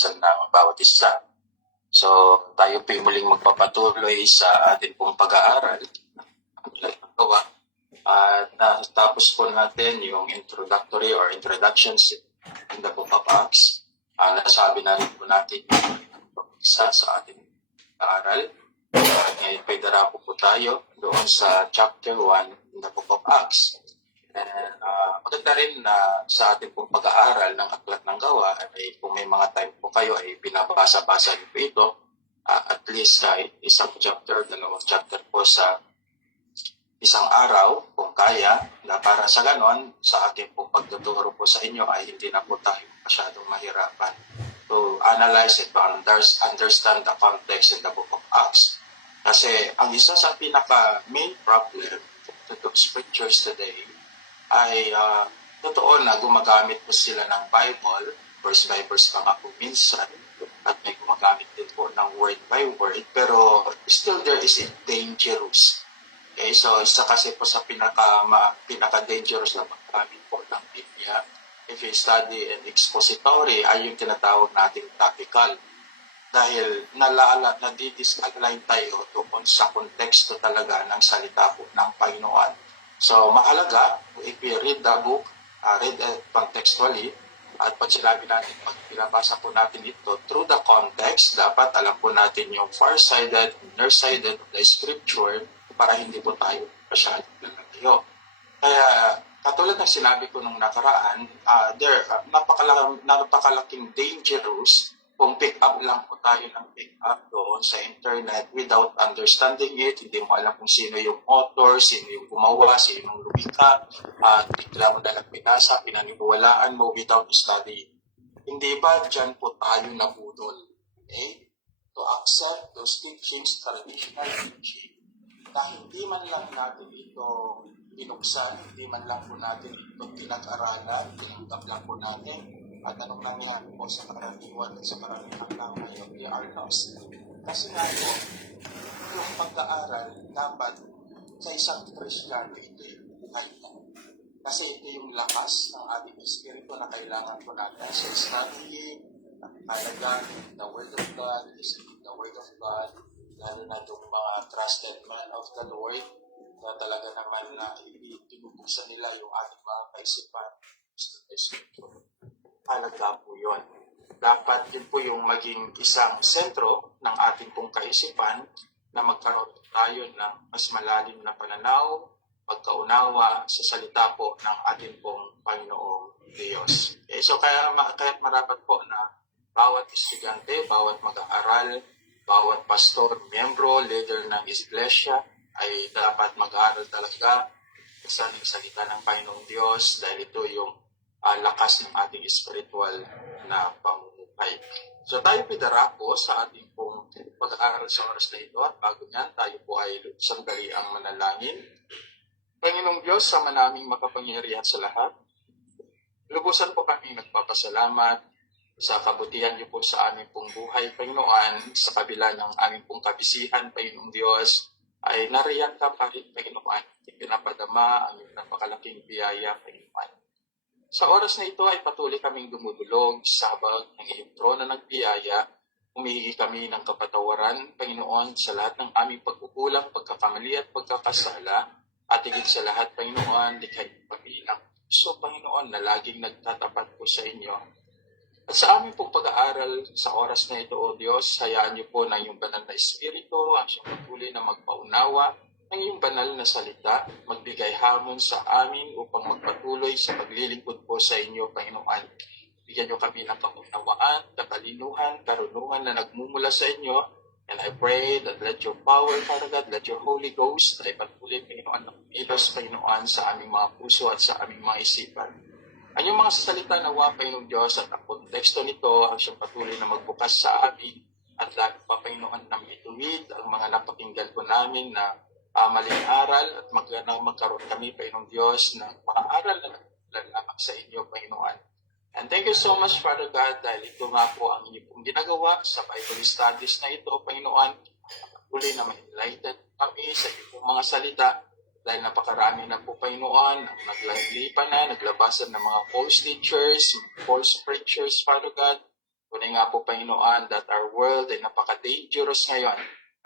pagdadasal ng bawat isa. So, tayo po muling magpapatuloy sa ating pong pag-aaral ng gawa. At natapos po natin yung introductory or introductions in the book of Acts. Nasabi na rin po natin yung isa sa ating pag-aaral. At ngayon po darapo po tayo doon sa chapter 1 in the book of Acts. And maganda rin na sa ating pong pag-aaral ng Aklat ng Gawa ay kung may mga time po kayo ay binabasa-basa niyo po ito at least kahit isang chapter, dalawang chapter po sa isang araw kung kaya, na para sa ganon sa ating pong pagtuturo po sa inyo ay hindi na po tayo masyadong mahirapan to analyze it, to understand the context in the book of Acts. Kasi ang isa sa pinaka main problem to the scriptures today ay totoo na gumagamit po sila ng Bible, verse by verse pa nga po minsan, at may gumagamit din po ng word by word, pero still there is a dangerous. Okay, so isa kasi po sa pinaka-dangerous na paggamit po ng Biblia, if you study and expository, ay yung tinatawag nating topical. Dahil nadidisalign tayo doon sa konteksto talaga ng salita po ng Panginoon. So, mahalaga, if we read the book, read it contextually, at pag sinabi natin, pag pinabasa po natin ito, through the context, dapat alam po natin yung far-sided, near-sided of the scripture para hindi po tayo masyadong lalayo. Kaya, katulad ng sinabi ko nung nakaraan, napakalaking dangerous kung pick up lang po tayo ng pick up doon sa internet without understanding it, hindi mo alam kung sino yung author, sino yung gumawa, sino yung lumika, at bigla mo na lang pinasa, pinaniwalaan mo without studying. Hindi ba dyan po tayo nabudol? Okay? To accept those teachings, traditional teaching, na hindi man lang natin ito binuksan, hindi man lang po natin ito pinag-aralan, tinanggap lang po natin, at anong nangyari po sa karaniwan at sa karaniwan lang ngayon, we are lost. Kasi nga po, yung pag-aaral dapat sa isang Kristiyano ito yung buhay na. Kasi ito yung lakas ng ating espiritu na kailangan po natin sa studying, talagang the Word of God, listening the Word of God, lalo na itong mga trusted men of the Lord, na talaga naman na tinubuksan nila yung ating mga kaisipan sa Espiritu. Halaga po yun. Dapat din po yung maging isang sentro ng ating pong kaisipan na magkaroon tayo ng mas malalim na pananaw, pagkaunawa sa salita po ng ating pong Panginoong Diyos. Okay, so kaya marapat po na bawat estudyante, bawat mag-aaral, bawat pastor, miyembro, leader ng iglesia ay dapat mag-aaral talaga sa salita ng Panginoong Diyos dahil ito yung lakas ng ating spiritual na pamumuhay. So tayo pidarako sa ating pong pag-aaral sa oras na ito at bago niyan tayo po ay sandali ang manalangin. Panginoong Diyos, sama naming makapangyarihan sa lahat, lubusan po kami nagpapasalamat sa kabutihan niyo po sa aming pong buhay, Panginoon, sa kabila ng aming pong kabisihan, Panginoong Diyos, ay nariyan ka pa rin, Panginoon, ipinapadama ang iyong napakalaking biyaya, Panginoon. Sa oras na ito ay patuloy kaming dumudulog sa habag ng iyong trono ng biyaya. Humihingi kami ng kapatawaran, Panginoon, sa lahat ng aming pagkukulang, pagkakamali at pagkakasala. At higit sa lahat, Panginoon, likhay pag-iinang puso, Panginoon, na laging nagtatapat po sa inyo. At sa aming pong pag-aaral sa oras na ito, O Diyos, hayaan niyo po na iyong banal na espiritu ang siyang patuloy na magpaunawa ng iyong banal na salita, magbigay hamon sa amin upang magpatuloy sa paglilingkod po sa inyo, Panginoon. Bigyan niyo kami ng kaunawaan, katalinuhan, karunungan na nagmumula sa inyo. And I pray that let your power, Father God, let your Holy Ghost ay patuloy, Panginoon, ng ilos, Panginoon, sa aming mga puso at sa aming mga isipan. Ang iyong mga sasalita nawa, Panginoon Diyos, at ang konteksto nito ang siyang patuloy na magbukas sa amin at lalo pa, Panginoon, nang ituwid ang mga napakinggan po namin na maling aral at magkaroon kami, Panginoong Diyos, ng mga aral na naglalakak sa inyo, Panginoon. And thank you so much, Father God, dahil ito nga po ang inyo pong ginagawa sa Bible studies na ito, Panginoon. Patuloy na ma-enlighten kami sa inyo pong mga salita dahil napakarami na po, Panginoon, ang naglilipan na, naglabasan ng mga false teachers, false preachers, Father God, Tunay nga po, Panginoon, that our world ay napaka-dangerous ngayon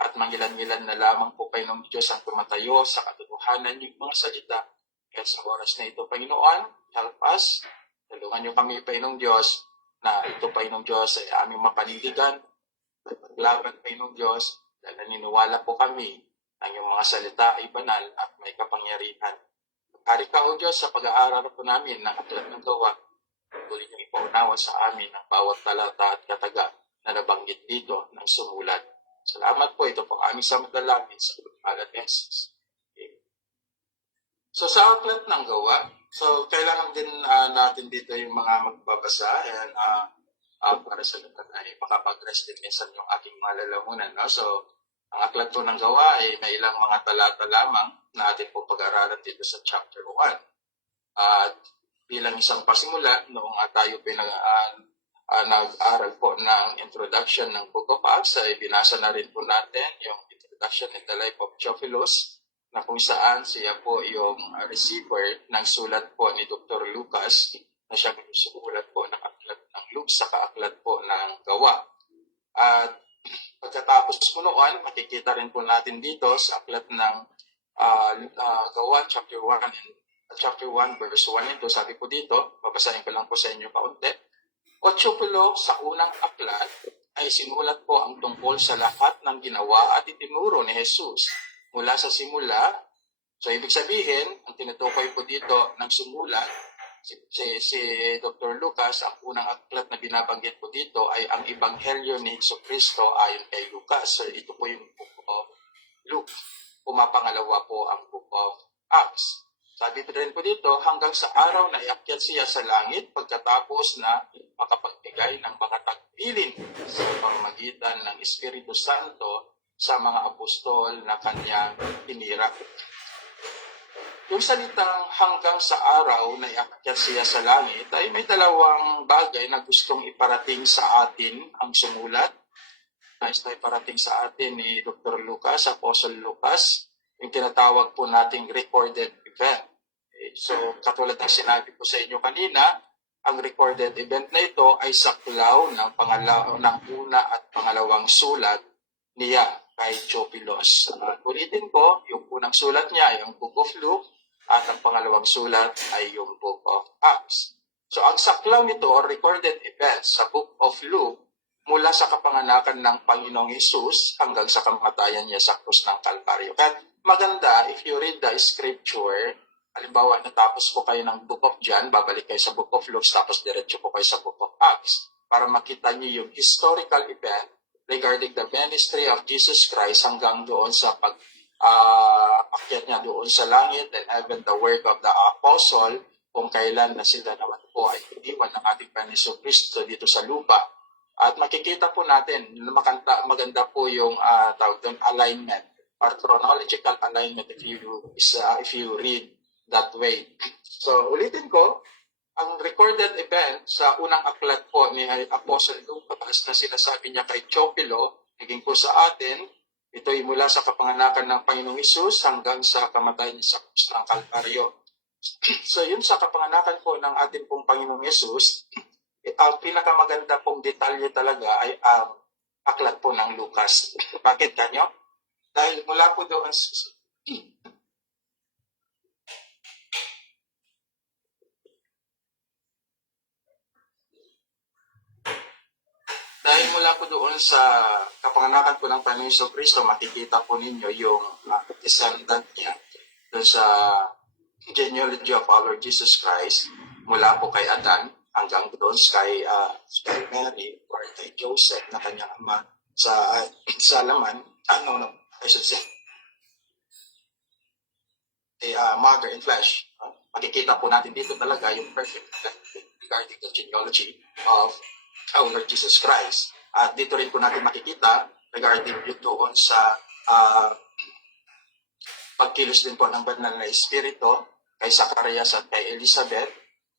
at mangilan-ngilan na lamang po, Panginoong Diyos, ang tumatayo sa katotohanan yung mga salita. Kaya sa oras na ito, Panginoon, help us. Tulungan niyo kami, Panginoong Diyos, na ito, Panginoong Diyos, ay aming mapanindigan at maglaban, Panginoong Diyos, dahil naniniwala po kami ang iyong mga salita ay banal at may kapangyarihan. Hari ka, O Diyos, sa pag-aaral po namin ng aklat ng gawa, tuloy niyong ipaunawa sa amin ang bawat talata at kataga na nabanggit dito ng sumulat. Salamat po, ito po aming samadalangin sa pangalan ni Jesus. So sa aklat ng gawa, so kailangan din natin dito yung mga magbabasa and para sa lahat ay makapag-rest din minsan yung aking mga lalamunan. No? So ang aklat po ng gawa ay may ilang mga talata lamang na atin po pag-aralan dito sa chapter 1. At bilang isang pasimula, noong tayo nag-aral po ng introduction ng Book of Acts, ay binasa na rin po natin yung introduction in the life of Theophilus, na kung saan siya po yung receiver ng sulat po ni Dr. Lucas, na siya yung sulat po ng aklat ng Luke sa kaaklat po ng gawa. At pagkatapos po noon, makikita rin po natin dito sa aklat ng gawa, chapter 1, verse 1 ito, sabi po dito, babasahin ko lang po sa inyo kaunti. O Theophilo, sa unang aklat ay sinulat po ang tungkol sa lahat ng ginawa at itinuro ni Jesus mula sa simula. So ibig sabihin, ang tinutukoy po dito ng sumulat, si Dr. Lucas, ang unang aklat na binabanggit po dito ay ang Ebanghelyo ni Jesucristo ayon kay Lucas. So ito po yung Book of Luke. Pumapangalawa po ang Book of Acts. Sabi rin po dito, hanggang sa araw na iakyat siya sa langit pagkatapos na makapagbigay ng mga tagbilin sa pamamagitan ng Espiritu Santo sa mga apostol na kanyang pinira. Yung salitang hanggang sa araw na iakyat siya sa langit ay may dalawang bagay na gustong iparating sa atin ang sumulat. Nais na iparating sa atin ni Dr. Lucas, Apostle Lucas, yung tinatawag po nating recorded event. So, katulad ng sinabi ko sa inyo kanina, ang recorded event na ito ay saklaw ng una at pangalawang sulat niya kay Theophilus. Ulitin ko, yung unang sulat niya ay yung Book of Luke at ang pangalawang sulat ay yung Book of Acts. So, ang saklaw nito, recorded event sa Book of Luke, mula sa kapanganakan ng Panginoong Hesus hanggang sa kamatayan niya sa krus ng Kalbaryo. Kaya maganda, if you read the scripture, halimbawa, natapos po kayo ng Book of John, babalik kayo sa Book of Luke, tapos diretso po kayo sa Book of Acts para makita niyo yung historical event regarding the ministry of Jesus Christ hanggang doon sa pag-akyat niya doon sa langit and even the work of the apostle kung kailan na sila naman po ay iniwan ng ating Panginoon Kristo dito sa lupa. At makikita po natin, maganda po yung tawag doon, alignment or chronological alignment if you read that way. So, ulitin ko, ang recorded event sa unang aklat po ni Apostle Lucas na sinasabi niya kay Theophilo, naging po sa atin, ito ay mula sa kapanganakan ng Panginoong Hesus hanggang sa kamatayan niya sa krus ng Kalbaryo. So, yun sa kapanganakan po ng ating pong Panginoong Hesus, ang pinakamaganda pong detalye talaga ay ang aklat po ng Lucas. Bakit kanyo? Dahil mula po doon sa kapanganakan po ng Panginoon Kristo, makikita po ninyo yung descendant niya doon sa genealogy of our Lord Jesus Christ mula po kay Adan hanggang doon kay Mary or kay Joseph na kanyang ama sa laman, I should say, mother in flesh. Makikita po natin dito talaga yung perfect regarding the genealogy of our Lord Jesus Christ. At dito rin po natin makikita regarding yun doon sa pagkilos din po ng banal na Espiritu kay Zacarias at kay Elizabeth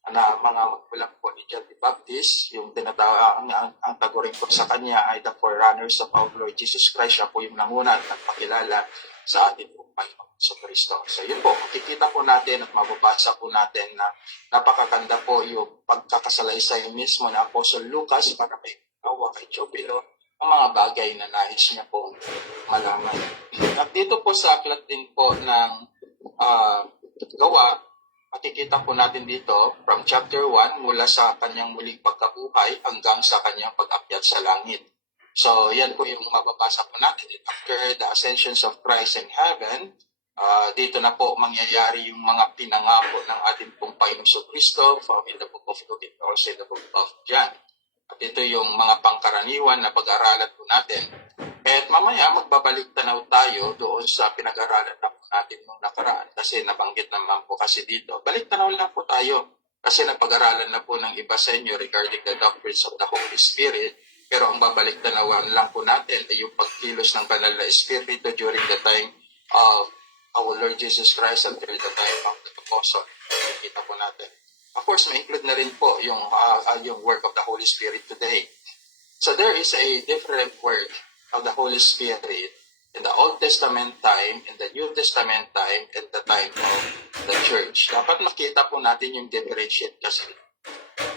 na mga magulang po ni John the Baptist, yung tinatawag ang taguring po sa kanya ay the forerunners of our Lord Jesus Christ. Siya po yung nanguna at nagpakilala sa ating Panginoon sa Kristo. So yun po, makikita po natin at mababasa po natin na napakaganda po yung pagkakasalaysay mismo ng Apostle Lucas para may awa kay Jubilo ang mga bagay na nais niya pong malaman. At dito po sa aklat din po ng gawa, makikita po natin dito from chapter 1 mula sa kanyang muling pagkabuhay hanggang sa kanyang pag-akyat sa langit. So, yan po yung mababasa po natin. After the ascensions of Christ in heaven, dito na po mangyayari yung mga pinangako ng ating pong Panginoong Kristo found in the book of Luke and also in the book of John. At ito yung mga pangkaraniwan na pag-aralan po natin. At mamaya magbabalik tanaw tayo doon sa pinag-aralan na po natin nung nakaraan kasi nabanggit naman po kasi dito. Balik tanaw lang po tayo kasi napag-aralan na po ng iba sa inyo regarding the doctrines of the Holy Spirit. Pero ang babalik tanawan lang po natin ay yung pagkilos ng banal na Espiritu during the time of our Lord Jesus Christ until the time of the Apostle. Kita po natin. Of course, may include na rin po yung work of the Holy Spirit today. So there is a different work of the Holy Spirit in the Old Testament time, in the New Testament time, and the time of the church. Dapat makita po natin yung differentiate kasi.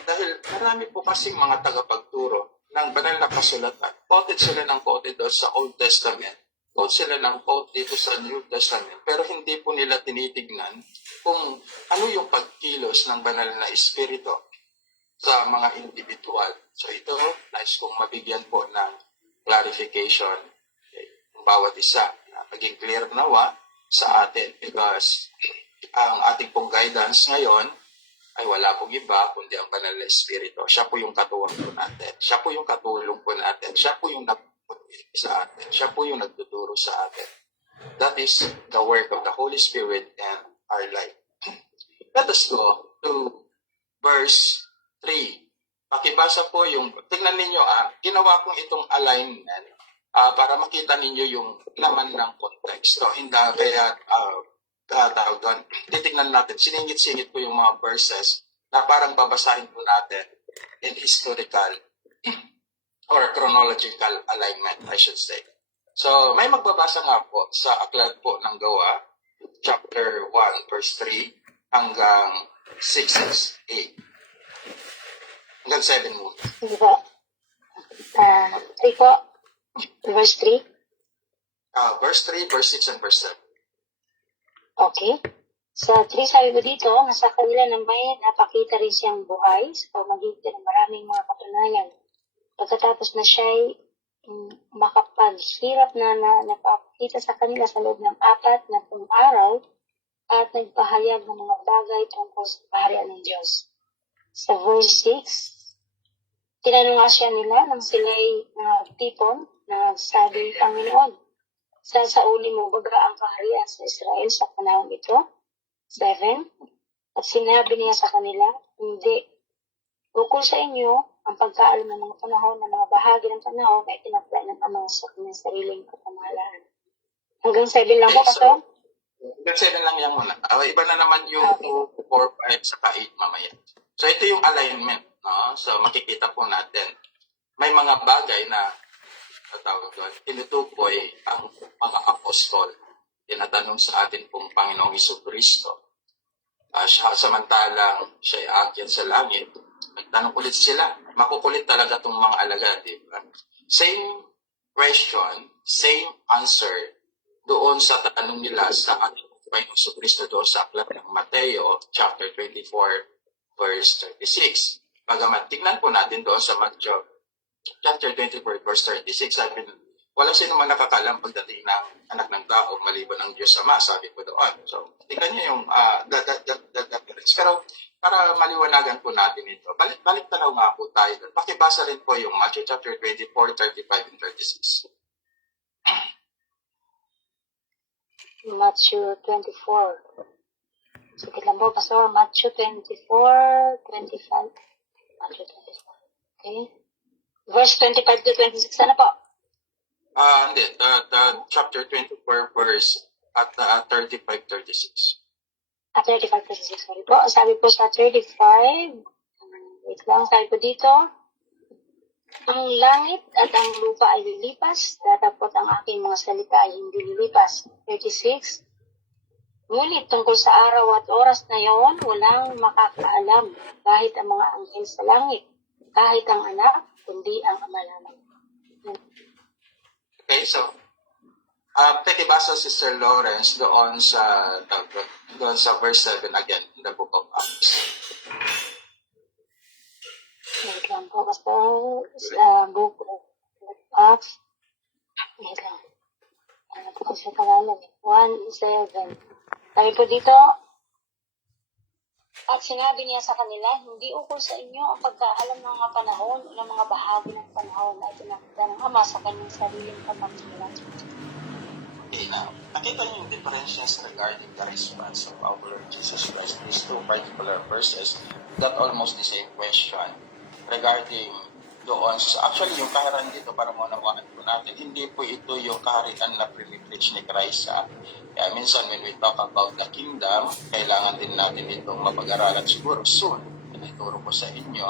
Dahil marami po kasing mga tagapagturo ng banal na kasulatan. Quoted sila ng quoted doon sa Old Testament. Quote sila ng quote dito sa New Testament. Pero hindi po nila tinitignan kung ano yung pagkilos ng banal na espiritu sa mga individual. So ito, nais kong mabigyan po ng clarification ng bawat isa na maging clear nawa sa atin because ang ating pong guidance ngayon ay wala pong iba kundi ang banal na espiritu. Siya po yung katuwang po natin. Siya po yung katulong po natin. Siya po yung nagpupunta sa atin. Siya po yung nagtuturo sa atin. That is the work of the Holy Spirit and our life. Let us go to verse 3. Pakibasa po yung, tingnan ninyo ginawa kong itong alignment para makita ninyo yung laman ng context. So, hindi kaya tawag doon, titignan natin, siningit-singit po yung mga verses na parang babasahin po natin in historical or chronological alignment, I should say. So, may magbabasa nga po sa aklat po ng Gawa, chapter 1, verse 3, hanggang 6, 8. Hanggang 7 muna. Sige po. 3 po. Verse 3. Verse 3, verse 6, and verse 7. Okay. Sa 3 sabi ko dito, na sa kanila ng bayan, napakita rin siyang buhay sa pamagitan ng maraming mga katunayan. Pagkatapos na siya'y makapaghirap na napakita sa kanila sa loob ng 4 na araw at nagpahayag ng mga bagay tungkol sa kaharian ng Diyos. Sa verse 6, tinanong nga siya nila nang sila'y tipon na nagsabi, Panginoon, sasauli mo baga ang kaharian sa Israel sa panahon ito? 7. At sinabi niya sa kanila, hindi. Ukol sa inyo ang pagkaalam ng mga panahon ng mga bahagi ng panahon ay tinapla ng Ama sa kanyang sariling kapamahalaan. Hanggang 7 lang po, Pastor? Hanggang 7 lang yan muna. Iba na naman yung 2, 4, 5, saka 8 mamaya. So ito yung alignment. No? So makikita po natin. May mga bagay na tinutukoy ang mga apostol. Tinatanong sa atin pong Panginoong Jesucristo. Samantalang siya ay aakyat sa langit, nagtanong ulit sila. Makukulit talaga itong mga alagad. Diba? Same question, same answer doon sa tanong nila sa ating Panginoong Jesucristo doon sa aklat ng Mateo, chapter 24, verse 36. Bagamat tignan po natin doon sa Matthew, chapter 24, verse 36, sabi, walang sino man nakakalam pagdating ng anak ng tao maliban ng Diyos Ama, sabi ko doon. So, tingnan niyo yung difference. Pero, para maliwanagan po natin ito, balik tanaw nga po tayo. Pakibasa rin po yung Matthew chapter 24, 35, and 36. Matthew 24. So, tignan po, Pastor. Matthew 24, 25. Matthew 24. Okay. Verse 25 to 26, ano po? Hindi. Chapter 24, verse at 35, 36. 35, 36, sorry po. Sabi po sa 35, wait lang, sabi po dito, ang langit at ang lupa ay lilipas, datapot ang aking mga salita ay hindi lilipas. 36, ngunit tungkol sa araw at oras na yon, walang makakaalam, kahit ang mga anghel sa langit, kahit ang anak, kundi ang ama lamang. Okay, so, pakibasa si Sir Lawrence doon sa verse 7 again in the book of Acts. Wait lang po, basta book of Acts. Wait lang. Ano po kasi pangalan? 1:7. Sabi po dito, at sinabi niya sa kanila, hindi ukol sa inyo ang pagkaalam ng mga panahon o ng mga bahagi ng panahon na itinakda ng Ama sa kanyang sariling kapanggilan. Okay, now, nakita niyo yung differences regarding the response of our Lord Jesus Christ. These two particular verses got almost the same question regarding doon. So actually, yung kaharian dito, para maunawaan po natin, hindi po ito yung kaharian na privilege ni Christ. Kaya minsan, when we talk about the kingdom, kailangan din natin itong mapag-aralan siguro soon. Ituro ko sa inyo.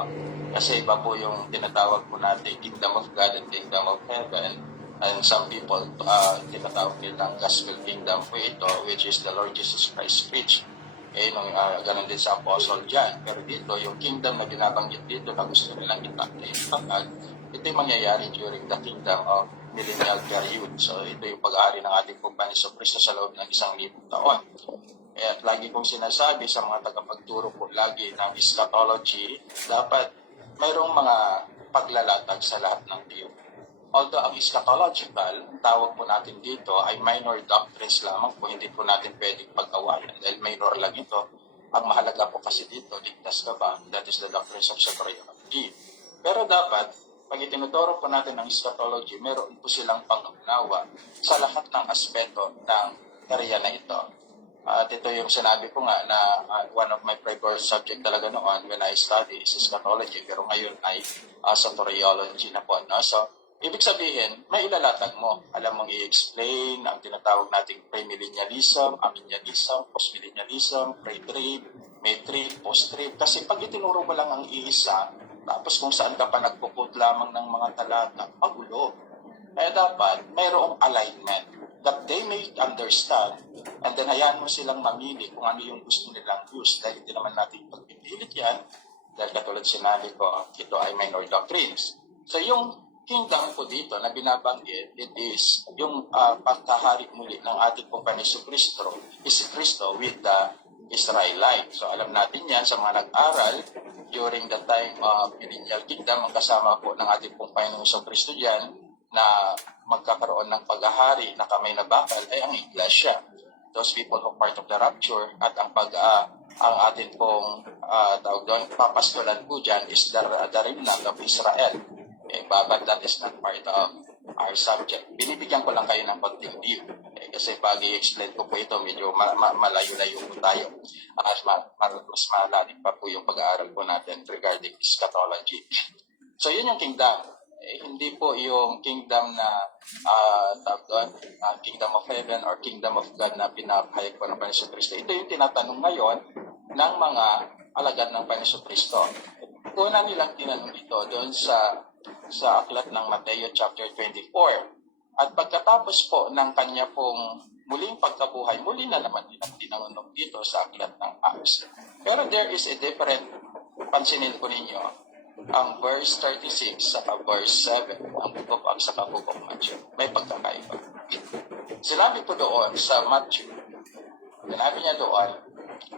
Kasi iba po yung tinatawag po natin, kingdom of God and kingdom of heaven. And some people, tinatawag nilang gospel kingdom po ito, which is the Lord Jesus Christ preached. Ganun din sa Apostle John. Pero dito, yung kingdom na binabanggit dito na gusto nilang itatag, ito yung mangyayari during the kingdom of millennial period. So, ito yung pag-aari ng ating Panginoon Hesus Kristo sa loob ng 1,000 taon. At lagi kong sinasabi sa mga tagapagturo po lagi ng eschatology, dapat mayroong mga paglalatag sa lahat ng tiyo. Although ang eschatological, tawag po natin dito ay minor doctrines lamang po, hindi po natin pwedeng pag-awayan dahil minor lang ito. Ang mahalaga po kasi dito, ligtas ka ba? That is the doctrines of soteriology. Pero dapat, pag itinuturo po natin ng eschatology, meron po silang pangunawa sa lahat ng aspeto ng area na ito. At ito yung sinabi ko nga na one of my favorite subject talaga noon when I study is eschatology, pero ngayon ay soteriology na po. No? So, ibig sabihin, may ilalatag mo. Alam mong i-explain ang tinatawag nating premillennialism, amillennialism, postmillennialism, pre-trib, mid-trib, post-trib. Kasi pag itinuro mo lang ang iisa, tapos kung saan ka pa nagpuput lamang ng mga talata, magulo. Kaya dapat mayroong alignment that they may understand and then hayaan mo silang mamili kung ano yung gusto nilang use dahil hindi naman natin pagpipilit yan dahil katulad sinabi ko, ito ay minor doctrines. So yung kingdom po dito na binabanggit, it is yung pagkahari muli ng ating Panginoon Hesus Kristo with the Israelite. So alam natin yan sa mga nag-aral during the time of millennial kingdom, ang kasama po ng ating Panginoon Hesus Kristo dyan na magkakaroon ng paghahari na kamay na bakal ay ang iglesia. Those people who part of the rapture at ang atin pong tawag doon, papastolan po dyan is the remnant of Israel. But that is not part of our subject. Binibigyan ko lang kayo ng konting view. Kasi pag i-explain ko po ito, medyo malayo-layo po tayo. Mas malalim pa po yung pag-aaral po natin regarding eschatology. So yun yung kingdom. Hindi po yung kingdom na kingdom of heaven or kingdom of God na pinapahayag po ng Panginoon Kristo. Ito yung tinatanong ngayon ng mga alagad ng Panginoon Kristo. Una nilang tinanong ito doon sa aklat ng Mateo chapter 24. At pagkatapos po ng kanya pong muling pagkabuhay, muli na naman nilang tinanong dito sa aklat ng Acts. Pero there is a different, pansinin po ninyo, ang verse 36 sa verse 7, ang book of Acts sa book of Matthew, may pagkakaiba. Sinabi po doon sa Matthew, sinabi niya doon,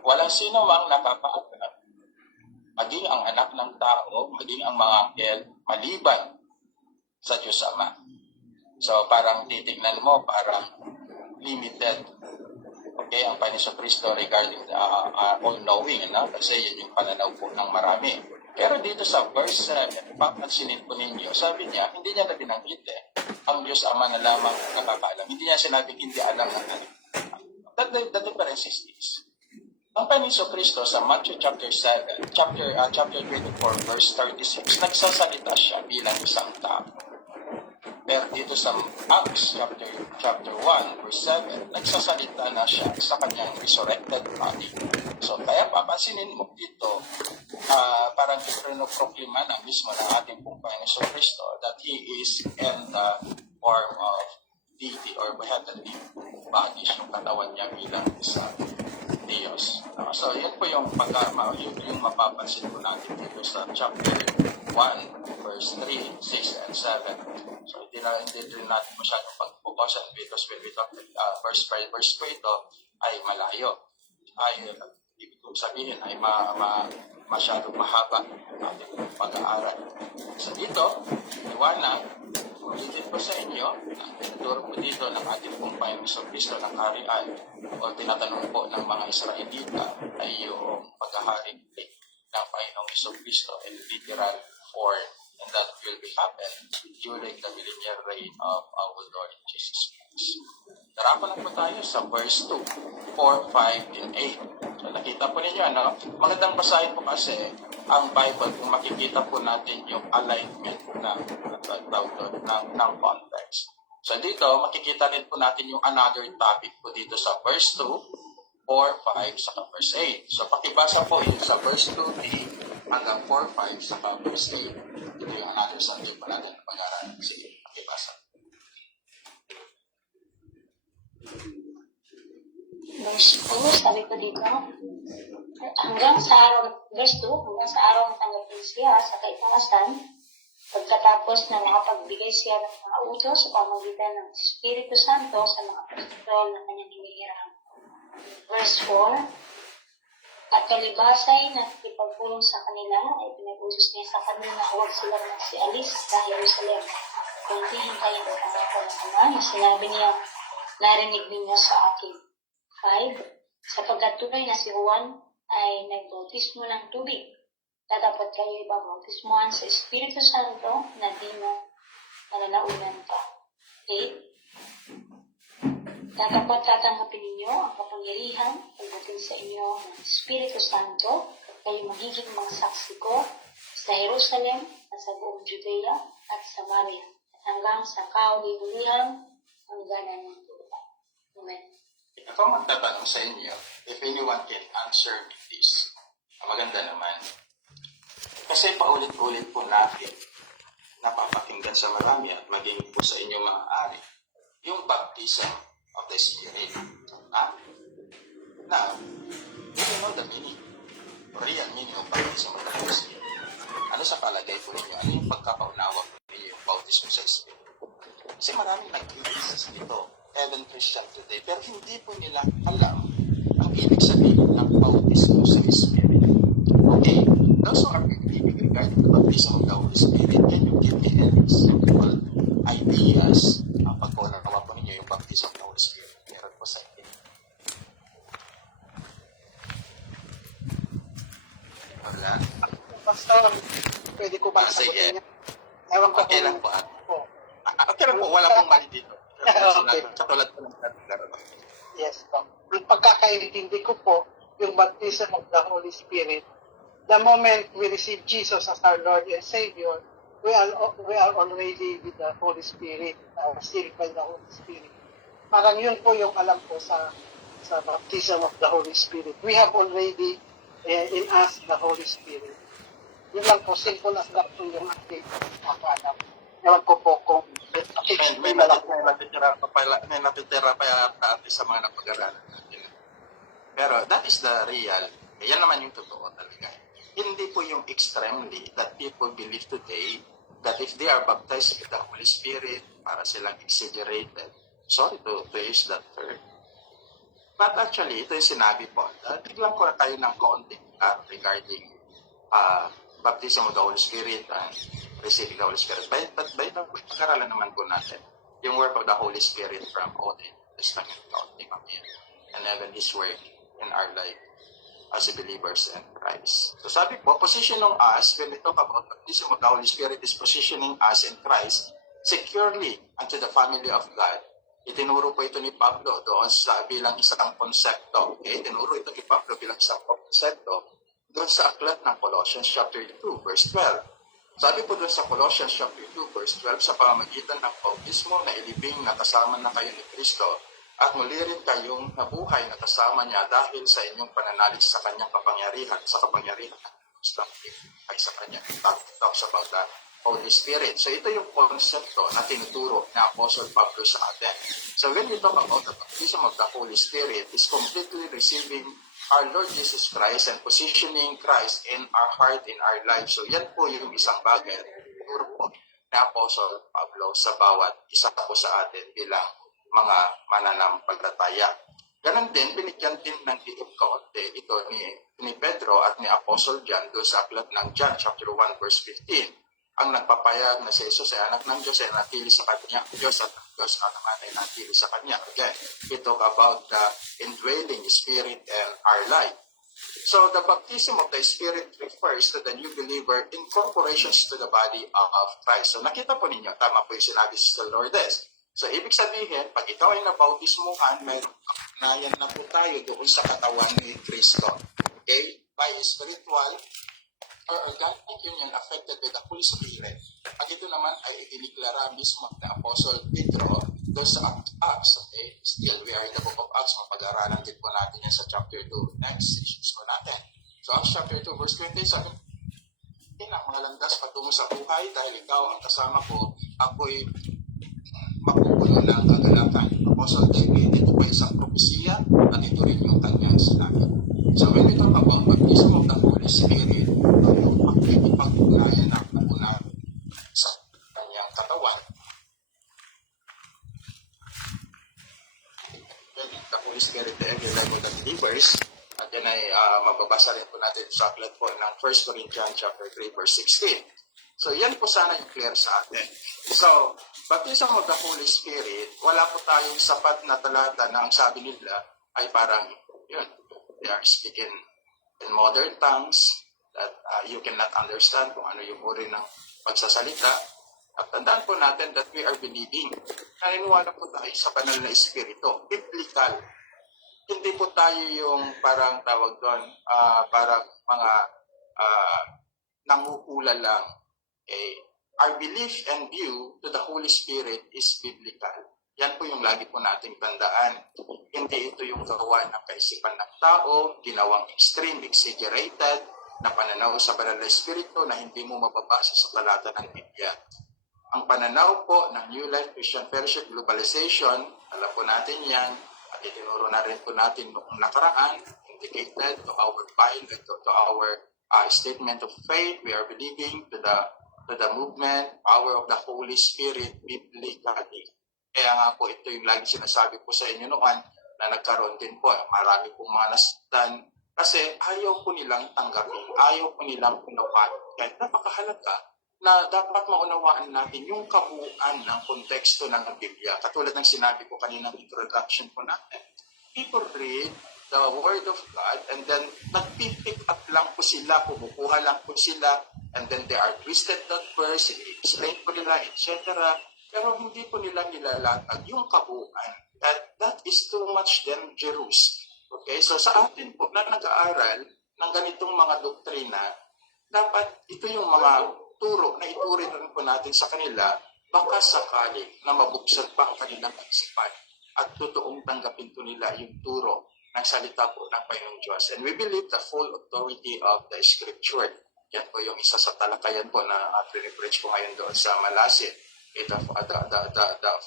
walang sino mang nakapaalam, maging ang anak ng tao, maging ang mga anghel, maliban sa Diyos Ama. So parang titignan mo, parang limited. Okay, ang Panginoon Kristo regarding all-knowing, kasi yun yung pananaw po ng marami. Pero dito sa verse 7, papansinin po ninyo, sabi niya, hindi niya na binanggit ang Diyos Ama na lamang nakakaalam. Hindi niya sinabing hindi alam ng alam. The difference is this. Ang Panginoon Kristo sa Matthew chapter 7, chapter 24, verse 36, nagsasalita siya bilang isang tao. Pero dito sa Acts chapter 1, verse 7, nagsasalita na siya sa kanyang resurrected body. So kaya papansinin mo dito, parang ipinoproklima na mismo ng ating Panginoon Kristo that He is in the form of deity or heavenly body, yung katawan niya bilang isa. Diyos. So, yun po yung yung mapapansin po natin dito sa chapter 1, verse 3, 6, and 7. So, hindi rin natin masyadong pag-focusan because when we talk verse by verse po ito ay malayo. Ibig kong sabihin ay masyadong mahaba ang ating pag-aaral. So, dito, liwanag, ulitin ko sa inyo, ang tinuturo po dito ng ating pong Panginoong Kristo ng Harian o tinatanong po ng mga Israelita ay yung paghahari ng Panginoong Kristo in literal form, and that will be happen during the millennial reign of our Lord Jesus Christ. Tara lang po tayo sa verse 2, 4, 5, and 8. So nakita po ninyo, magandang basahin po kasi ang Bible kung makikita po natin yung alignment ng context. So dito, makikita rin po natin yung another topic po dito sa verse 2, 4, 5, saka verse 8. So pakibasa po yun sa verse 2b hanggang 4, 5, saka verse 8. Ito yung another subject pa natin na pag-aralan. Sige, pakibasa. Verse 2, sabi ko dito, hanggang sa araw ng tanggapin siya sa kaitalasan, pagkatapos na nakapagbigay siya ng mga utos sa pamamagitan ng Espiritu Santo sa mga apostol na kanyang hinihirang. Verse 4, at kalibasay na ipagpulong sa kanila ay pinag-usos niya sa kanila na huwag silang magsialis sa Jerusalem, kundi hintayin ang pangako ng Ama na sinabi niya, narinig ninyo sa akin. 5. Sapagkat tunay na si Juan ay nagbautismo ng tubig, dapat kayo ibabautismohan sa Espiritu Santo na di mo mananaunan pa. 8. Dapat tatanggapin ninyo ang kapangyarihan pagdating sa inyo ng Espiritu Santo at kayo magiging mga saksi ko sa Jerusalem at sa buong Judea at Samaria at hanggang sa kauli-ulihang hangganan ng lupa. Amen. Ako magtatanong sa inyo, if anyone can answer me this, maganda naman. Kasi paulit-ulit po natin napapakinggan sa marami at maging po sa inyo mga ari, yung baptism of the Spirit. Now, do you know the meaning, real meaning of baptism of the Holy Spirit? Ano sa palagay po ninyo? Ano yung pagkakaunawa po ninyo yung baptism sa Spirit? Kasi maraming nag-iisas dito, even Christian today, pero hindi po nila alam ang ibig sabihin ng baptism sa Spirit. Okay, those who are believing regarding the baptism of the Holy Spirit, can you give me any simple ideas pag naunawa po ninyo yung baptism of the Holy Spirit? Meron po sa inyo. Wala. Pastor, pwede ko ba sagutin niya? Ewan ko okay lang po. Okay lang po, wala pong mali dito. Okay. Katulad po ng laro. Yes, po. Yung pagkakaintindi ko po, yung baptism of the Holy Spirit, the moment we receive Jesus as our Lord and Savior, we are already with the Holy Spirit, sealed by the Holy Spirit. Parang yun po yung alam ko sa baptism of the Holy Spirit. We have already in us the Holy Spirit. Yun lang po, simple as that po yung ating alam. Ewan ko po kung may natitira pa yata sa mga napag-aralan natin. Pero that is the real, yan naman yung totoo talaga. Hindi po yung extremely that people believe today that if they are baptized with the Holy Spirit, para silang exaggerated. Sorry to use that term. But actually, ito yung sinabi po. Biglang ko na tayo ng konti regarding baptism of the Holy Spirit and receiving the Holy Spirit. But by the way, pag-aralan naman po natin yung work of the Holy Spirit from Old Testament counting of Him and even His work in our life as believers in Christ. So sabi po, positioning us, when we talk about baptism of the Holy Spirit, is positioning us in Christ securely unto the family of God. Itinuro po ito ni Pablo doon sa bilang isang konsepto. Okay? Itinuro ito ni Pablo bilang isang konsepto doon sa aklat ng Colossians chapter 2, verse 12. Sabi po doon sa Colossians chapter 2, verse 12, sa pamamagitan ng bautismo na ilibing na kasama na kayo ni Kristo at muli rin kayong nabuhay na kasama niya dahil sa inyong pananalig sa kanyang kapangyarihan, sa kapangyarihan ay sa kanya. Talks about the Holy Spirit. So ito yung konsepto na tinuturo ni Apostle Pablo sa atin. So when we talk about the baptism of the Holy Spirit, is completely receiving our Lord Jesus Christ and positioning Christ in our heart, in our life. So yan po yung isang bagay. Siguro po ni Apostle Pablo sa bawat isa po sa atin bilang mga mananampalataya. Ganon din, binigyan din ng diib kaunti ito ni Pedro at ni Apostle John doon sa aklat ng John chapter 1 verse 15. Ang nagpapayag na si Jesus ay anak ng Diyos ay natili sa kanya Diyos at ang Diyos na naman ay natili sa kanya. Again, we talk about the indwelling Spirit in our life. So the baptism of the Spirit refers to the new believer incorporations to the body of Christ. So nakita po ninyo, tama po yung sinabi sa Lourdes. So, ibig sabihin, pag ikaw ay nabautismuhan, mayroon kapugnayan na po tayo doon sa katawan ni Kristo. Okay? By spiritual or organic union affected with the Holy Spirit. Pag ito naman ay idiniklara mismo ng Apostle Pedro doon sa Acts. Okay? Still, we are in the book of Acts. Mapag-aralan din po natin yan sa chapter 2. Next sections po natin. So, Acts chapter 2, verse 20, sabi, ang mga landas patungo sa buhay dahil ikaw ang kasama ko, ako'y mapupuno ng kagalakan. Apostle David, ito pa isang propesiya at ito rin yung kanyang sinabi. So when we talk about baptism of the Holy Spirit, yung pag-ugnayan ng una sa kanyang katawan. The Holy Spirit, the every life of the believers, at yan ay mababasa rin po natin sa aklat po ng 1 Corinthians chapter 3 verse 16. So, yan po sana yung clear sa atin. So, baptism of the Holy Spirit, wala po tayong sapat na talata na ang sabi nila ay parang, yun, they are speaking in modern tongues that you cannot understand kung ano yung uri ng pagsasalita. At tandaan po natin that we are believing. Naniniwala po tayo sa banal na Espiritu, biblical. Hindi po tayo yung parang tawag doon, parang mga nanguhula lang. Okay. Our belief and view to the Holy Spirit is biblical. Yan po yung lagi po nating tandaan. Hindi ito yung gawa ng kaisipan ng tao, ginawang extreme, exaggerated, na pananaw sa banal na Espiritu na hindi mo mababasa sa talata ng Biblia. Ang pananaw po ng New Life Christian Fellowship Globalization, alam po natin yan, at itinuro na rin po natin noong nakaraan, indicated to our Bible, to our statement of faith. We are believing to the movement, power of the Holy Spirit biblically. Kaya nga po ito yung lagi sinasabi po sa inyo noon na nagkaroon din po. Marami pong mga nasdan kasi ayaw po nilang tanggapin, ayaw po nilang unawain. Kaya napakahalaga na dapat maunawaan natin yung kabuuan ng konteksto ng Biblia. Katulad ng sinabi ko kanina ng introduction po natin. People read the Word of God and then nagpipick up lang po sila, kumukuha lang po sila, and then they are twisted that verse, explain po nila, etc. Pero hindi po nila nilalatag yung kabuuan. That is too much dangerous. Okay? So sa atin po na nag-aaral ng ganitong mga doktrina, dapat ito yung mga turo na iturin rin po natin sa kanila, baka sakali na mabuksan pa ang kanilang isipan at totoong tanggapin po nila yung turo ng salita po ng Panginoong Diyos. And we believe the full authority of the Scripture. Yan po yung isa sa talakayan po na pre-preach ko ngayon doon sa Malasin. The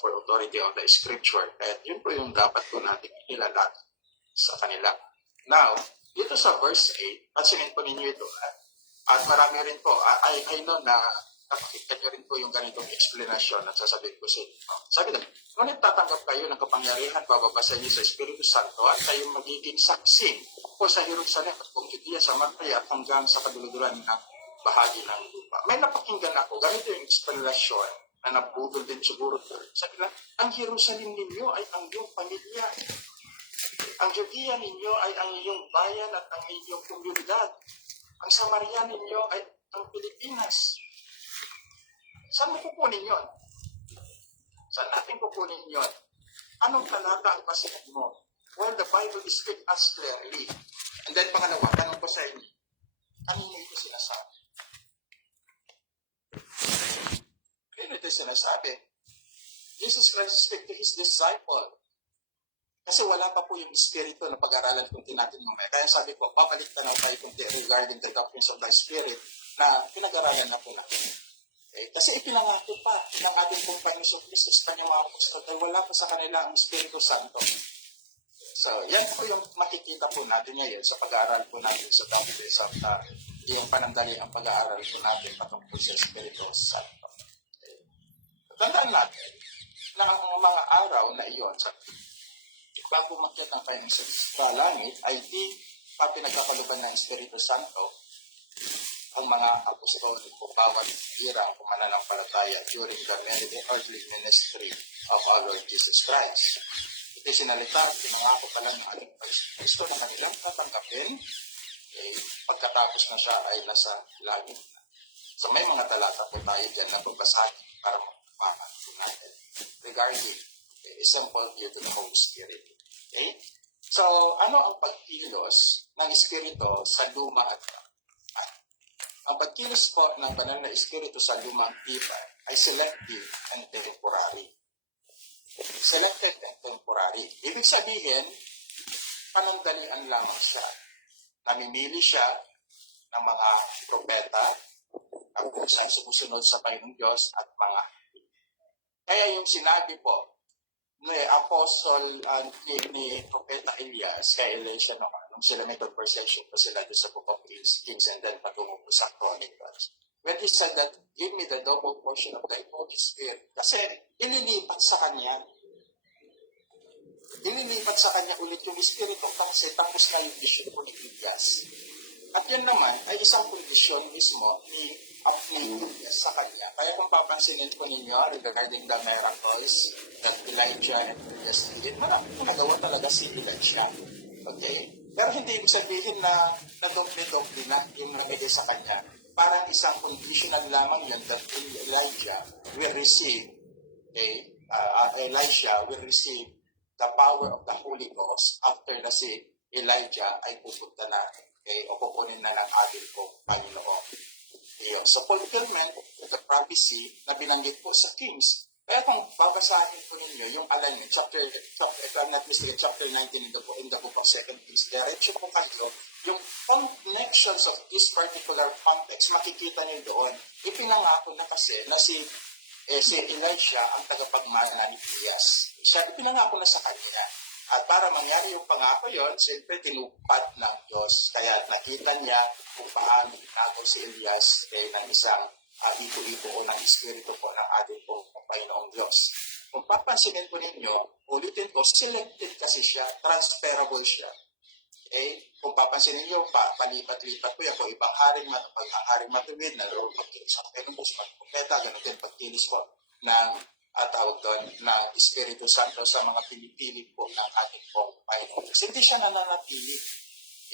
full authority of the Scripture. At yun po yung dapat po natin ilalat sa kanila. Now, dito sa verse 8, pansinin po ninyo ito. At marami rin po, I know na napakita nyo rin po yung ganitong explanation at sasabihin ko sa inyo. Sabi na, ngunit tatanggap kayo ng kapangyarihan, bababasa niyo sa Espiritu Santo at kayo magiging saksi po sa Jerusalem at kung Judea, Samaria at hanggang sa kaduluduran ng bahagi ng lupa. May napakinggan ako, ganito yung explanation na nabudol din siguro. Sabi na, ang Jerusalem ninyo ay ang iyong pamilya. Ang Judea ninyo ay ang iyong bayan at ang iyong komunidad. Ang Samaria ninyo ay ang Pilipinas. Saan mo kukunin yun? Saan natin kukunin yun? Anong talata ang basihan mo? Well, the Bible speaks us clearly. And then pangalawa, tanong ko sa inyo, kanino ito sinasabi? Kanino ito sinasabi? Jesus Christ speak to His disciple. Kasi wala pa po yung Espiritu na pag-aralan kung natin mamaya. Kaya sabi ko, babalik na tayo kung regarding the doctrines of the Spirit na pinag-aralan na po natin. Okay? Kasi ipinangako pa ng ating pong Panginoon Kristo sa kanyang mga apostol dahil wala pa sa kanila ang Espiritu Santo. So, yan po yung makikita po natin ngayon sa pag-aaral po natin sa Davides at yung panandali ang pag-aaral po natin patungkol sa Espiritu Santo. Okay. Tandaan natin na ang mga araw na iyon sa bago umakyat ang kanyang sa langit ay di pa pinagkakaluban ng Espiritu Santo ang mga apostol o bawat irang kumananampalataya during the earthly ministry of our Lord Jesus Christ. Ito sinalita, pinangako pa lang ng ating Kristo na kanilang tatanggapin pagkatapos na siya ay nasa langit na. So may mga talata po tayo dyan na babasahin para mapapanan po natin regarding a simple view to the Holy Spirit. Okay? So, ano ang pagkilos ng Espiritu sa luma at tipan? Ang pagkilos po ng banal na Espiritu sa lumang tipan ay selective and temporary. Selected and temporary. Ibig sabihin, panandalian lamang siya. Namimili siya ng mga propeta at kung saan sumusunod sa Panginoong Diyos at mga kaya yung sinabi po ni Apostle ni Propeta Elias kay Elisha nung sila may conversation pa sila doon sa Book of Kings and then patungo po sa Chronicles. When he said that, give me the double portion of thy Holy Spirit. Kasi ililipat sa kanya. Ililipat sa kanya ulit yung Espiritu kasi tapos na yung vision po ni Elias. At yan naman ay isang kondisyon mismo ni Elias sa kanya. Kaya kung papansinin po ninyo regarding the miracles that Elijah and Elias did, marami po nagawa talaga si Elijah. Okay? Pero hindi ibig sabihin na nadobli-dobli na yung nabigay sa kanya. Parang isang conditional lamang yan that Elijah will receive, Elisha will receive the power of the Holy Ghost after na si Elijah ay pupunta na o kukunin na ng ating pong Panginoon. So, fulfillment of the prophecy na binanggit po sa Kings. Kaya kung babasahin po ninyo yung alignment, if I'm not mistaken, chapter 19 in the book of 2 Kings, diretso po kayo, yung connections of this particular context, makikita niyo doon, ipinangako na kasi na si Elisha ang tagapagmana ni Elias. Siya ipinangako na sa kanya. At para mangyari yung pangako yon, siyempre tinupad ng Diyos. Kaya nakita niya kung paano nagawa si Elias ng isang ito o ng Espiritu po ng ating pong Panginoong Diyos. Kung papansinin po ninyo, ulitin ko, selected kasi siya, transferable siya. Kung papansinin niyo, palipat-lipat po yan. Kung ibang haring matuwid, naroon pagkilis sa Panginoon, pagpupeta, ganun din pagkilis po ng tawag doon ng Espiritu Santo sa mga pinipili po ng ating pong Panginoon. Kasi hindi siya nananatili.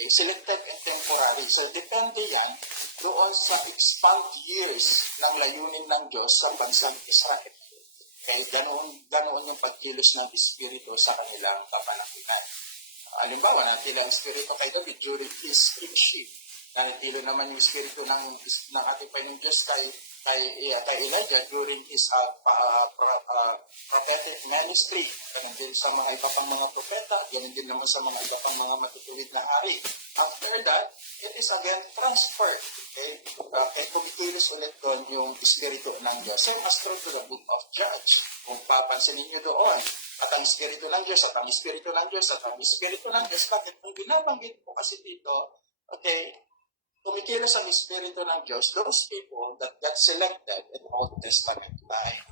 Selected and temporary. So, depende yan doon sa expand years ng layunin ng Diyos sa bansang Israel. Kaya ganoon yung pagkilos ng Espiritu sa kanilang kapanahunan. Halimbawa, natila ang Espiritu kay David during his kingship. Nanatilo naman yung Espiritu ng ating Panginoong Diyos kay Elijah during his prophetic ministry. Ganun din sa mga iba pang mga propeta, ganun din naman sa mga iba pang mga matutuwid na hari. After that, it is again transferred. Kaya kumikilos ulit doon yung Espiritu ng Diyos. Same as true to the book of Judge. Kung papansinin nyo doon, at ang Espiritu ng Diyos, at ang Espiritu ng Diyos, at ang Espiritu ng Diyos, bakit kung binabanggit po kasi dito, kumikilos ang Espiritu ng Diyos, those people that got selected in Old Testament time.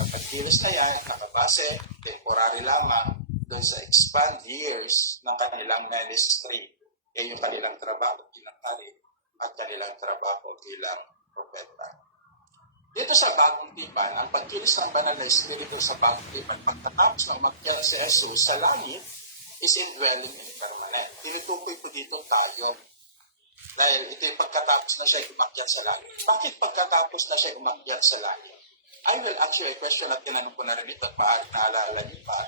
Kapag kilos na yan, nakabase, temporary lamang, doon sa expand years ng kanilang ministry. Yung kanilang trabaho bilang hari at kanilang trabaho bilang propeta. Dito sa Bagong Tipan, ang pagkilos ng banal na Espiritu sa Bagong Tipan, pagtatapos ng umakyat si Jesus sa langit, is indwelling and permanent. Tinutukoy po dito tayo. Dahil ito yung pagkatapos na siya umakyat sa langit. Bakit pagkatapos na siya umakyat sa langit? I will answer a question at tinanong ko na rin ito at maaari naalala niyo pa.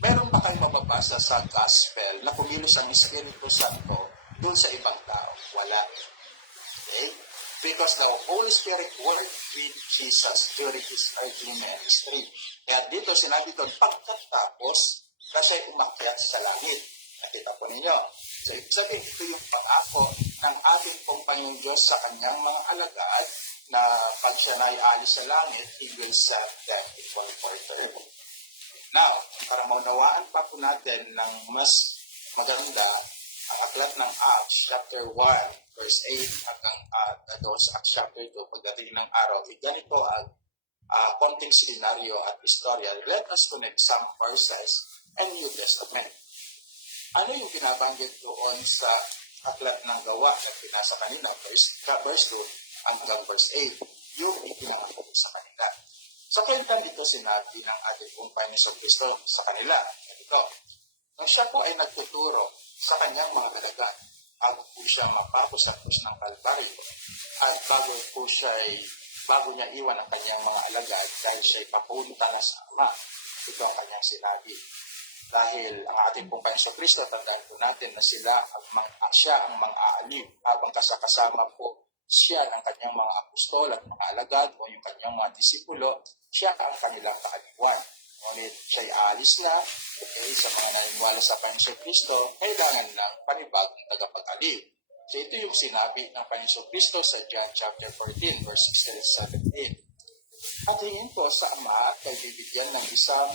Meron pa kayong mababasa sa Gospel na kumilos ang Espiritu Santo dun sa ibang tao? Wala. Okay? Because the Holy Spirit worked with Jesus during His earthly ministry. Kaya dito sinabi doon, pagkatapos na siya umakyat sa langit. Nakita po ninyo. So, ibig sabihin, ito yung pangako ng ating pong Panginoong Diyos sa kanyang mga alagad na pag siya na ialis sa langit, He will set them in comforter. Now, para maunawaan pa po natin ng mas maganda ang aklat ng Acts chapter 1 verse 8 hanggang doon sa Acts chapter 2 pagdating ng araw, ganito ang konting senaryo at istorya. Let us connect some verses and New Testament. Ano yung binabanggit doon sa aklat ng gawa na pinasa kanina, verse 2 hanggang verse 8, yung ipinangako sa kanila. Sa kailan dito sinabi ng ating pong Panginoon Kristo sa kanila, ito, nang siya po ay nagtuturo sa kanyang mga alagad, bago po siya mapako sa krus ng Kalbaryo, at bago niya iwan ang kanyang mga alagad dahil siya ay papunta na sa Ama, ito ang kanyang sinabi. Dahil ang ating pong Panginoon Kristo, tandaan po natin na siya ang mang-aaliw, habang kasama po siya ng kanyang mga apostol at mga alagad o yung kanyang mga disipulo, siya ang kanilang kaaliwan. Ngunit siya'y alis na, sa mga naniniwala sa Panginoon Kristo, kailangan ng panibagong tagapag-aliw. So ito yung sinabi ng Panginoon Kristo sa John chapter 14, verse 16 and 17. At hingin ko sa Ama at kay bibigyan ng isang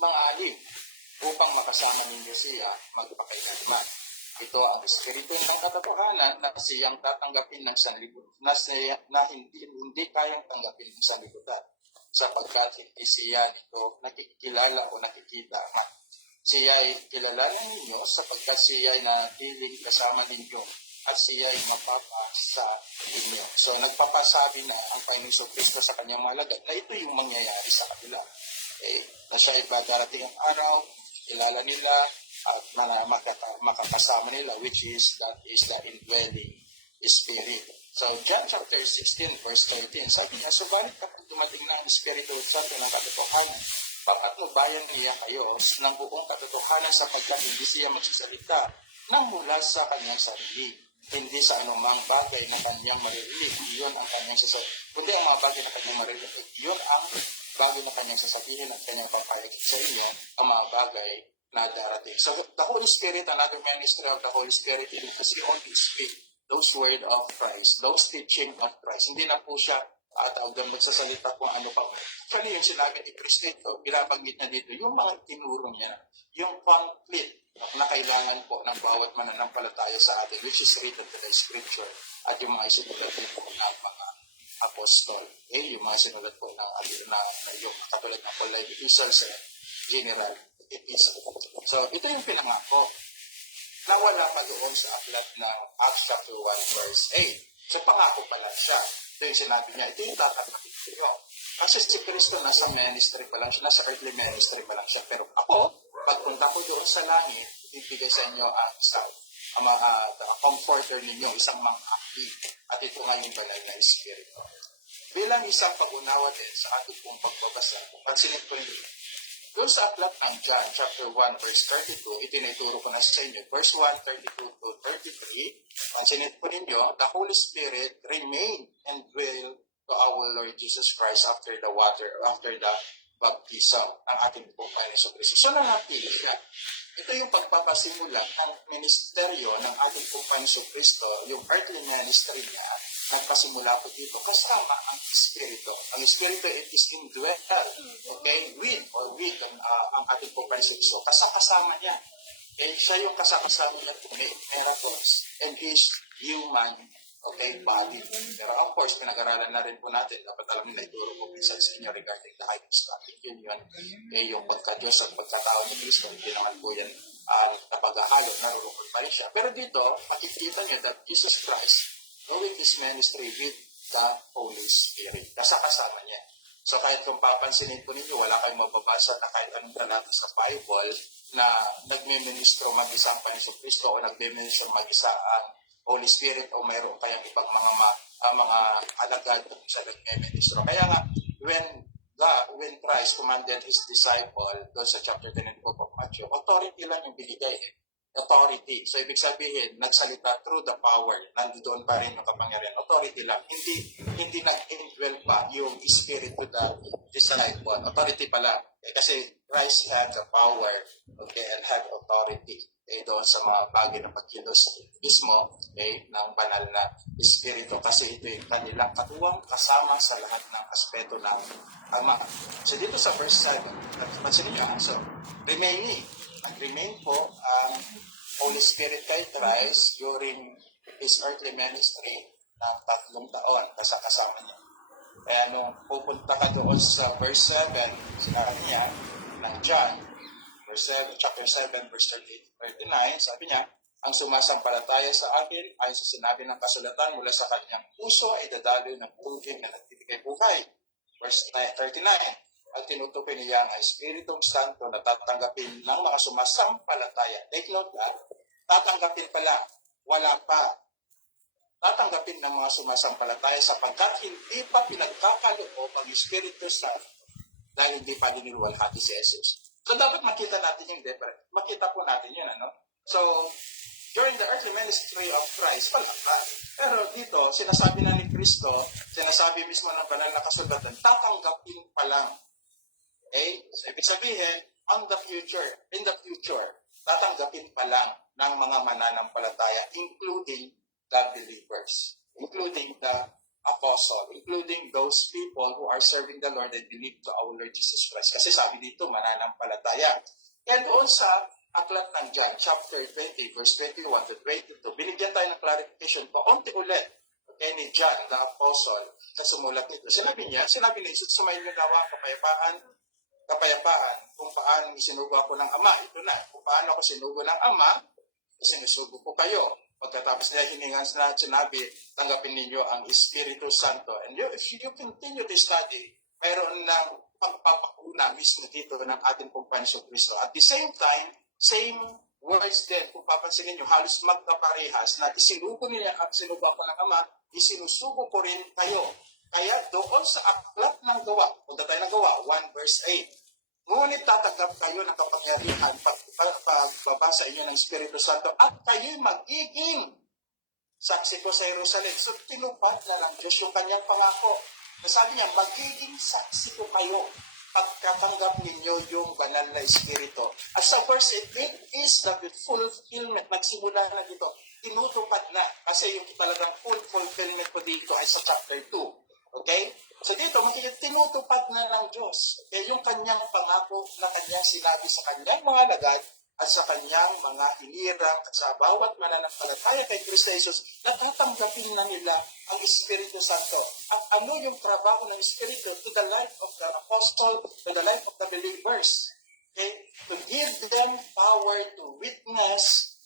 mga aliw upang makasama ninyo siya magpakailanman. Ito ang espiritu ng katotohanan na siyang tatanggapin ng sanlibutan, na hindi kayang tanggapin ng sanlibutan, sapagkat hindi siya nito nakikilala o nakikita. Siya ay kilala ninyo sapagkat siya ay natiling kasama ninyo at siya ay mapapasa inyo. So nagpapasabi na ang Panginoon Kristo sa kanyang mga alagad na ito yung mangyayari sa kanila. Na siya ay darating ang araw, kilala nila, at makakasama nila, which is that is the indwelling spirit. So John chapter 16 verse 13, sabi niya, subalit kapag dumating na ang Espiritu Santo ng katotohanan, papatnubayan niya kayo ng buong katotohanan sapagkat hindi siya magsasalita nang mula sa kanyang sarili, hindi sa anumang bagay na kanyang maririnig, iyon ang kanyang sasabihin, kundi ang mga bagay na kanyang maririnig, iyon ang bagay na kanyang sasabihin at kanyang papayag sa inyo, ang mga bagay na darating. So the Holy Spirit, another ministry of the Holy Spirit, is the only speak those word of Christ, those teaching of Christ. Hindi na po siya nagsasalita kung ano pa. Actually, yung sinabi ni Kristo ito, binabanggit na dito, yung mga tinuro niya, yung complete na kailangan po ng bawat mananampalataya sa atin, which is written to the Scripture, at yung mga isinulat po ng mga apostol. Yung mga sinulat po na yung katulad ng Paul Epistles, General Epistle. So, ito yung pinangako na wala pa doon sa aklat ng Acts chapter 1 verse 8. So, pangako pa lang siya. Ito yung sinabi niya, ito yung tatanggapin ko. Kasi si Kristo nasa ministry pa lang siya, nasa earthly ministry pa lang siya. Pero ako, pagpunta ko doon sa langit, ibigay sa inyo ang comforter ninyo, isang mang-akli. At ito nga yung banal na Espiritu. Bilang isang pag-unawa din sa ating pong pagbabasa, pansinin ko rin doon sa aklat ng John chapter 1 verse 32, itinuturo ko na sa inyo, verse 1, 32 to 33, pansinin po ninyo, the Holy Spirit remained and dwell to our Lord Jesus Christ after the baptism ng ating pong Panginoon Kristo. So nanatili siya. Ito yung pagpapasimula ng ministeryo ng ating pong Panginoon Kristo, yung earthly ministry niya, nagpasimula po dito kasama ang Espiritu. Ang Espiritu, it is indwelt, okay, with ang ating pong Panginoon Kristo. Kasama niya. Okay, siya yung kasama niya to make miracles and his human, okay, body. Pero of course, pinag-aralan na rin po natin, dapat alam nila ituro ko minsan sa inyo regarding the hypostatic union, yung pagka-Diyos at pagkatao ni Kristo, hindi naman po yan napaghahalo, narurukod pa rin siya. Pero dito, makikita niyo that Jesus Christ, doing his ministry with the Holy Spirit, kasama niya. So kahit kung papansinin po ninyo, wala kayong mababasa na kahit anong talata sa Bible na nagme-ministro mag-isa ang Panginoon Kristo o nagme-ministro mag-isa ang Holy Spirit o mayroon kayang ibang mga alagad kung siya nagme-ministro. Kaya nga, when Christ commanded his disciple doon sa chapter 10 of Matthew, authority lang yung binigay authority. So, ibig sabihin, nagsalita through the power. Nandoon pa rin yung kapangyarihan. Authority lang. Hindi nag-indwell pa yung spirit to the disciple. Authority pala. Kasi Christ had the power, okay, and had authority, okay, doon sa mga bagay na pagkilos mismo, okay, ng banal na Espiritu. Kasi ito yung kanilang katuwang kasama sa lahat ng aspeto ng Ama. So dito sa verse 7, pansinin nyo, so, nag-remain po ang Holy Spirit kay Christ during His earthly ministry ng 3 taon, kasama niya. Kaya nung pupunta ka doon sa verse 7, sinabi niya ng John, chapter 7, verse 39, sabi niya, ang sumasampalataya sa akin ay sa sinabi ng kasulatan mula sa kanyang puso ay dadaloy ng tubig na nagbibigay buhay. Verse 39, ang tinutukoy niya ang Espiritong Santo na tatanggapin ng mga sumasampalataya. Take note na, tatanggapin pala, wala pa. Tatanggapin ng mga sumasampalataya sapagkat hindi pa pinagkakaloob ang Espiritu Santo dahil hindi pa diniluwalhati si Jesus. So dapat makita natin yung difference. Makita po natin yun, ano? So, during the earthly ministry of Christ, wala pa. Pero dito, sinasabi na ni Kristo, sinasabi mismo ng banal na kasulatan, tatanggapin pa lang. Okay? So, ibig sabihin, in the future, tatanggapin pa lang ng mga mananampalataya, including the believers, including the apostle, including those people who are serving the Lord and believe to our Lord Jesus Christ. Kasi sabi dito, mananampalataya. And doon sa aklat ng John, chapter 20, verse 21 to 22, binigyan tayo ng clarification pa, onti ulit, okay, ni John, the apostle, na sumulat nito. Sinabi ni Jesus, sumayin na gawa kapayapaan, kung paano isinugo ako ng Ama, ito na, kung paano ako sinugo ng Ama, sinusugo ko kayo. Pagkatapos niya hiningan na sinabi, tanggapin ninyo ang Espiritu Santo. And if you continue to study, mayroon ng pagpapakuna mismo dito ng ating pong Panginoong Kristo. At the same time, same words din, kung papansinin nyo, halos magkaparehas na isinugo niya at sinugo ako ng Ama, isinusugo ko rin kayo. Kaya doon sa aklat ng gawa, punta tayo ng gawa, 1 verse 8, ngunit tatanggap kayo ng kapangyarihan pagbaba sa inyo ng Espiritu Santo at kayo'y magiging saksi ko sa Jerusalem. So, tinupad na lang Diyos yung kanyang pangako. Nasabi niya, magiging saksi ko kayo pagkatanggap ninyo yung banal na Espiritu. At sa verse 8, it is the fulfillment. Nagsimula na dito. Tinutupad na. Kasi yung talagang full fulfillment po dito ay sa chapter 2. Okay? So dito, makikita, tinutupad na ng Diyos. Okay? Yung kanyang pangako na kanyang sinabi sa kanyang mga lagad at sa kanyang mga hinirang at sa bawat mananampalataya kay Kristo Jesus, natatanggapin na nila ang Espiritu Santo. At ano yung trabaho ng Espiritu to the life of the apostle, to the life of the believers? Okay? To give them power to witness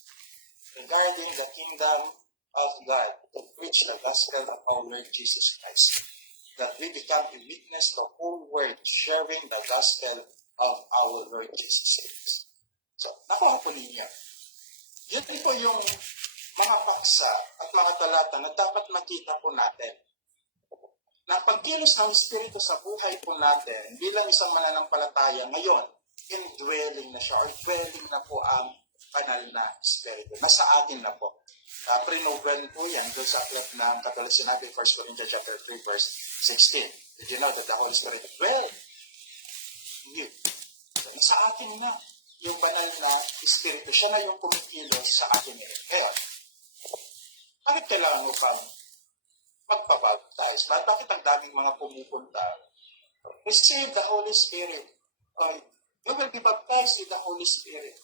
regarding the kingdom of God, to preach the gospel of our Lord Jesus Christ. That we become a witness to the whole world, sharing the gospel of our Lord Jesus Christ. So, nakuha po ninyo. Yun po yung mga paksa at mga talata na dapat makita po natin. Na pagkilos ng Espiritu sa buhay po natin bilang isang mananampalataya ngayon, indwelling na siya or dwelling na po ang banal na Espiritu. Nasa atin na po. Prinoven po yan doon sa aklat ng katulad sinabi 1 Corinthians chapter 3 verse 16. Did you know that the Holy Spirit dwell in you? So, nasa atin na yung banal na Espiritu. Siya na yung kumikilos sa atin ngayon. Ngayon, bakit kailangan mo pang magpabaptize? Bakit ang daming mga pumupunta? Receive the Holy Spirit. You will be baptized with the Holy Spirit.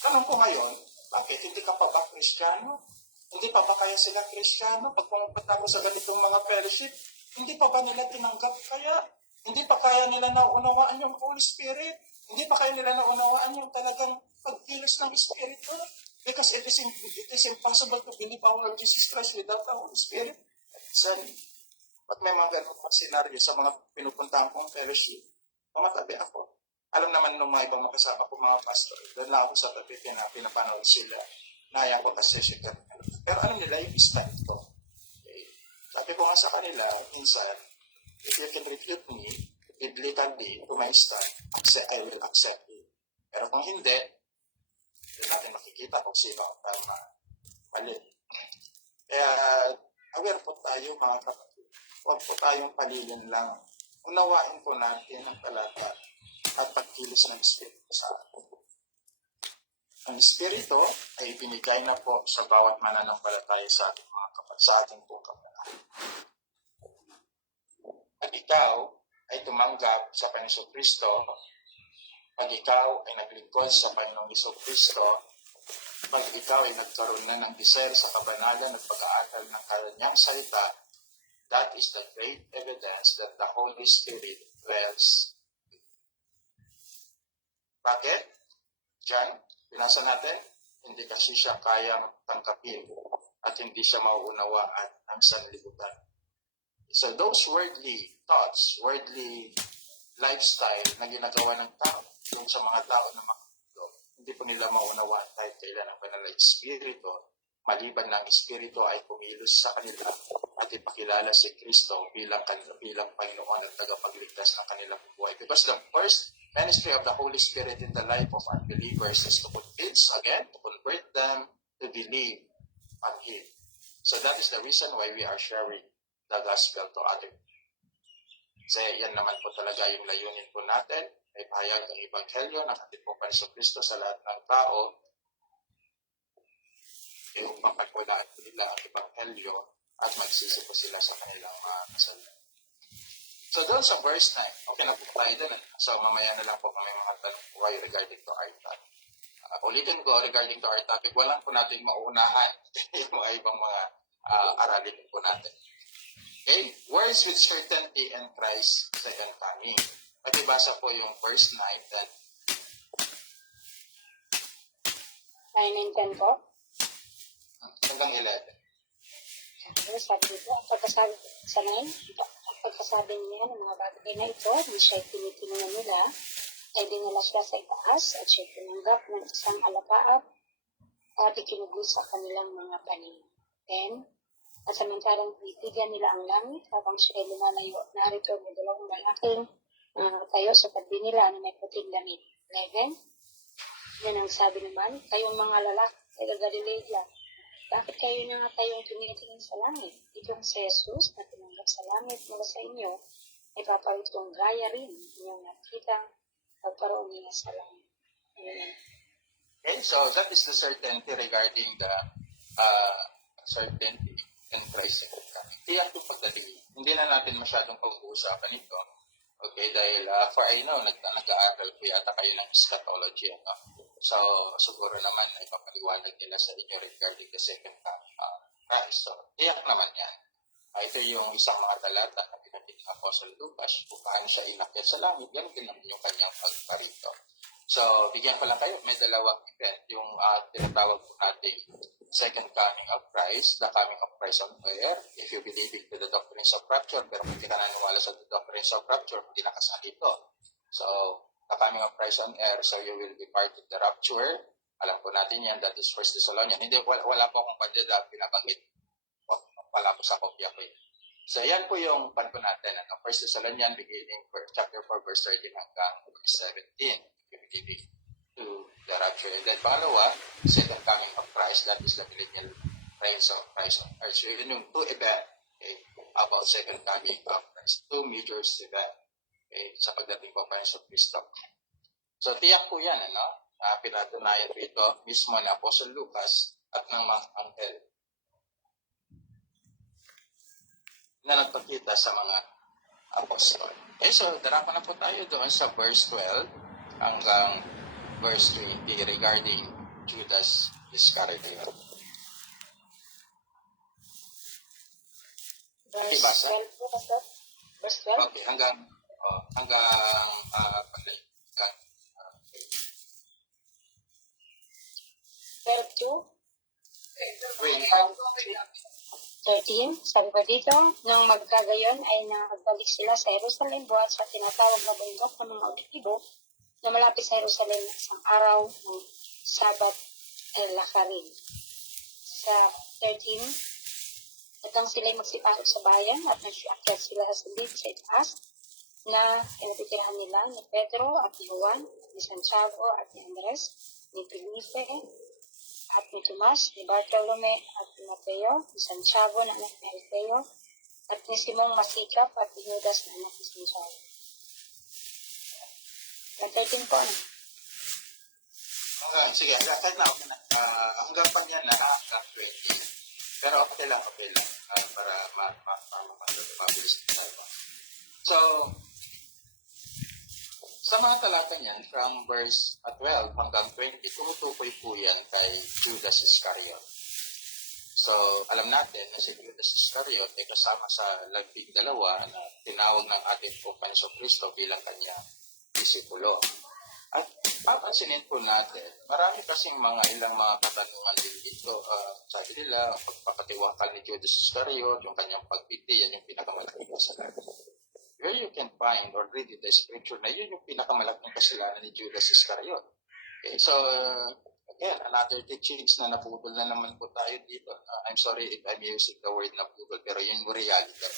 Tanong ko ngayon, bakit? Hindi ka pa ba Kristiyano? Hindi pa ba kaya sila Kristiyano? Pag pumunta mo sa ganitong mga fellowship, hindi pa ba nila tinanggap kaya? Hindi pa kaya nila naunawaan yung Holy Spirit? Hindi pa kaya nila naunawaan yung talagang pagkilos ng Espiritu? Because it is impossible to believe our Lord Jesus Christ without the Holy Spirit. So, pag may mga ganun mga senaryo sa mga pinupuntahan kong fellowship, pamatabi ako. Alam naman nung mga ibang makasama ko mga pastor, doon lang ako sa tabi pinapanood sila. Naya ko kasi siya. Pero ano nila yung stand ko? Okay. Sabi ko nga sa kanila, minsan, if you can refute me, biblically, to my stand, I will accept it. Pero kung hindi, hindi natin makikita kung sino ang tama. Mali. Kaya, aware po tayo mga kapatid. Huwag po tayong palilin lang. Unawain po natin ang talata at pagkilos biyos ng Espiritu sa atin. Ang Espiritu ay binigay na po sa bawat mananampalataya sa ating mga sa ating pong kapatid. At ikaw ay tumanggap sa Panginoong Kristo, pag ikaw ay naglingkod sa Panginoong Kristo, pag ikaw ay nagkaroon na ng discern sa kabanalan at pag-aaral ng kanyang salita, that is the great evidence that the Holy Spirit dwells. Bakit? Diyan, binasa natin, hindi kasi siya kayang tangkapin at hindi siya mauunawaan ng sanlibutan. So those worldly thoughts, worldly lifestyle na ginagawa ng tao, yung sa mga tao na hindi po nila maunawaan kahit kailan ang banal na Espiritu, maliban na ang Espiritu ay kumilos sa kanila at ipakilala si Kristo bilang Panginoon at tagapagligtas ng kanilang buhay. Because the first ministry of the Holy Spirit in the life of unbelievers is to convince, again, to convert them to believe on Him. So that is the reason why we are sharing the gospel to others. Kasi yan naman po talaga yung layunin po natin, ay pahayag ang Ebanghelyo ng ating pong Panginoong Kristo sa lahat ng tao, yung mapagpulaan po nila ang Ebanghelyo at magsisi po sila sa kanilang mga kasalanan. So doon sa verse 9, okay na po tayo doon. So mamaya na lang po kami mga tanong po kayo regarding to our topic. Ulitin ko regarding to our topic, walang po natin mauunahan yung mga ibang mga aralin po natin. Okay? Words with certainty and Christ's second coming. At ibasa po yung verse 9 then 9 and 10 po. hanggang 11. Sabi dito, ang pagkasabi niya ng mga bagay na ito, di siya tinitinungan nila, ay dinala siya sa itaas at siya tinanggap ng isang alakaap at ikinugo sa kanilang mga panin. 10. At samantalang tinitigan nila ang langit habang siya lumalayo, narito may dalawang malaking tayo sa tabi nila na may puting damit. 11. Yan ang sabi naman, kayong mga lalaki, taga Galilea, bakit kayo na nga tayong tumitingin sa langit? Itong si Jesus na tinanggap sa langit mula sa inyo, ay paparitong gaya rin inyong nakitang pagkaroon niya sa langit. Amen. Okay, so that is the certainty regarding the certainty in Christ. Tiyak yung pagdating. Hindi na natin masyadong pag-uusapan ito. Okay, dahil for I know, nag-aaral po yata kayo ng eschatology. So, siguro naman ay papaliwanag nila sa inyo regarding the second coming of Christ. So, tiyak naman yan. Ito yung isang mga talata na pinatid ng Apostle Lucas kung paano siya inakyat sa langit. Yan din naman yung kanyang pagparito. So, bigyan ko lang kayo. May dalawang event. Yung tinatawag po natin second coming of Christ, the coming of Christ on air. If you believe into the doctrines of rapture, pero kung hindi ka naniniwala sa the doctrines of rapture, hindi nakasali ito. So, the coming of Christ on air, so you will be part of the rapture. Alam po natin yan, that is 1 Thessalonians. Hindi, wala po akong pandila, pinabanggit. Wala po sa kopya ko yun. So, yan po yung pan po natin. 1 Thessalonians, beginning chapter 4, verse 13 hanggang verse 17. You believe to the rapture. And then, pangalawa, second coming of Christ, that is the millennial reigns of Christ on earth. So, yun yung two event about second coming of Christ. Two major event sa pagdating po pa sa Kristo. So, tiyak po yan, pinatunayan po ito mismo ni Apostle Lucas at ng mga anghel na nagpakita sa mga apostol. Okay, so darapan na po tayo doon sa verse 12 hanggang verse 20 regarding Judas Iscariot. Verse 12 po, Pastor? Verse 12? Okay, hanggang okay. 12 13, sabi ko dito, nang magkagayon ay nagbalik sila sa Jerusalem buhat sa tinatawag na bundok ng mga Olibo na malapit sa Jerusalem isang araw ng Sabat ay lakarin. Sa 13, atang sila'y magsipasok sa bayan at nag-akyat sila sa silid sa itaas na pinatitirahan nila ni Pedro at ni Juan, ni Santiago at ni Andres, ni Felipe, at ni Tomas, ni Bartolome at ni Mateo, ni Santiago na anak ni Alfeo, at ni Simong Masikap at ni Judas na anak ni Santiago. Sa 13 po. Okay, sige, kahit na, okay na. Hanggang pag yan na, hanggang 20. Pero okay lang, okay lang. Para mabilis tayo. So, sa mga talata niyan, from verse 12 hanggang 20, tumutukoy po yan kay Judas Iscariot. So, alam natin na si Judas Iscariot ay kasama sa labing dalawa na tinawag ng ating Panginoong Kristo bilang kanya disipulo. At papansinin po natin, marami kasing ilang mga katanungan din dito. Sabi nila, pagpapatiwakal ni Judas Iscariot, yung kanyang pagpiti, yan yung pinakamalaking kasalanan. Where you can find or read in the scripture na yun yung pinakamalaking kasalanan ni Judas Iscariot. Okay, so, again, another teachings na naputol na naman po tayo dito. I'm sorry if I'm using the word naputol, pero yun yung reality.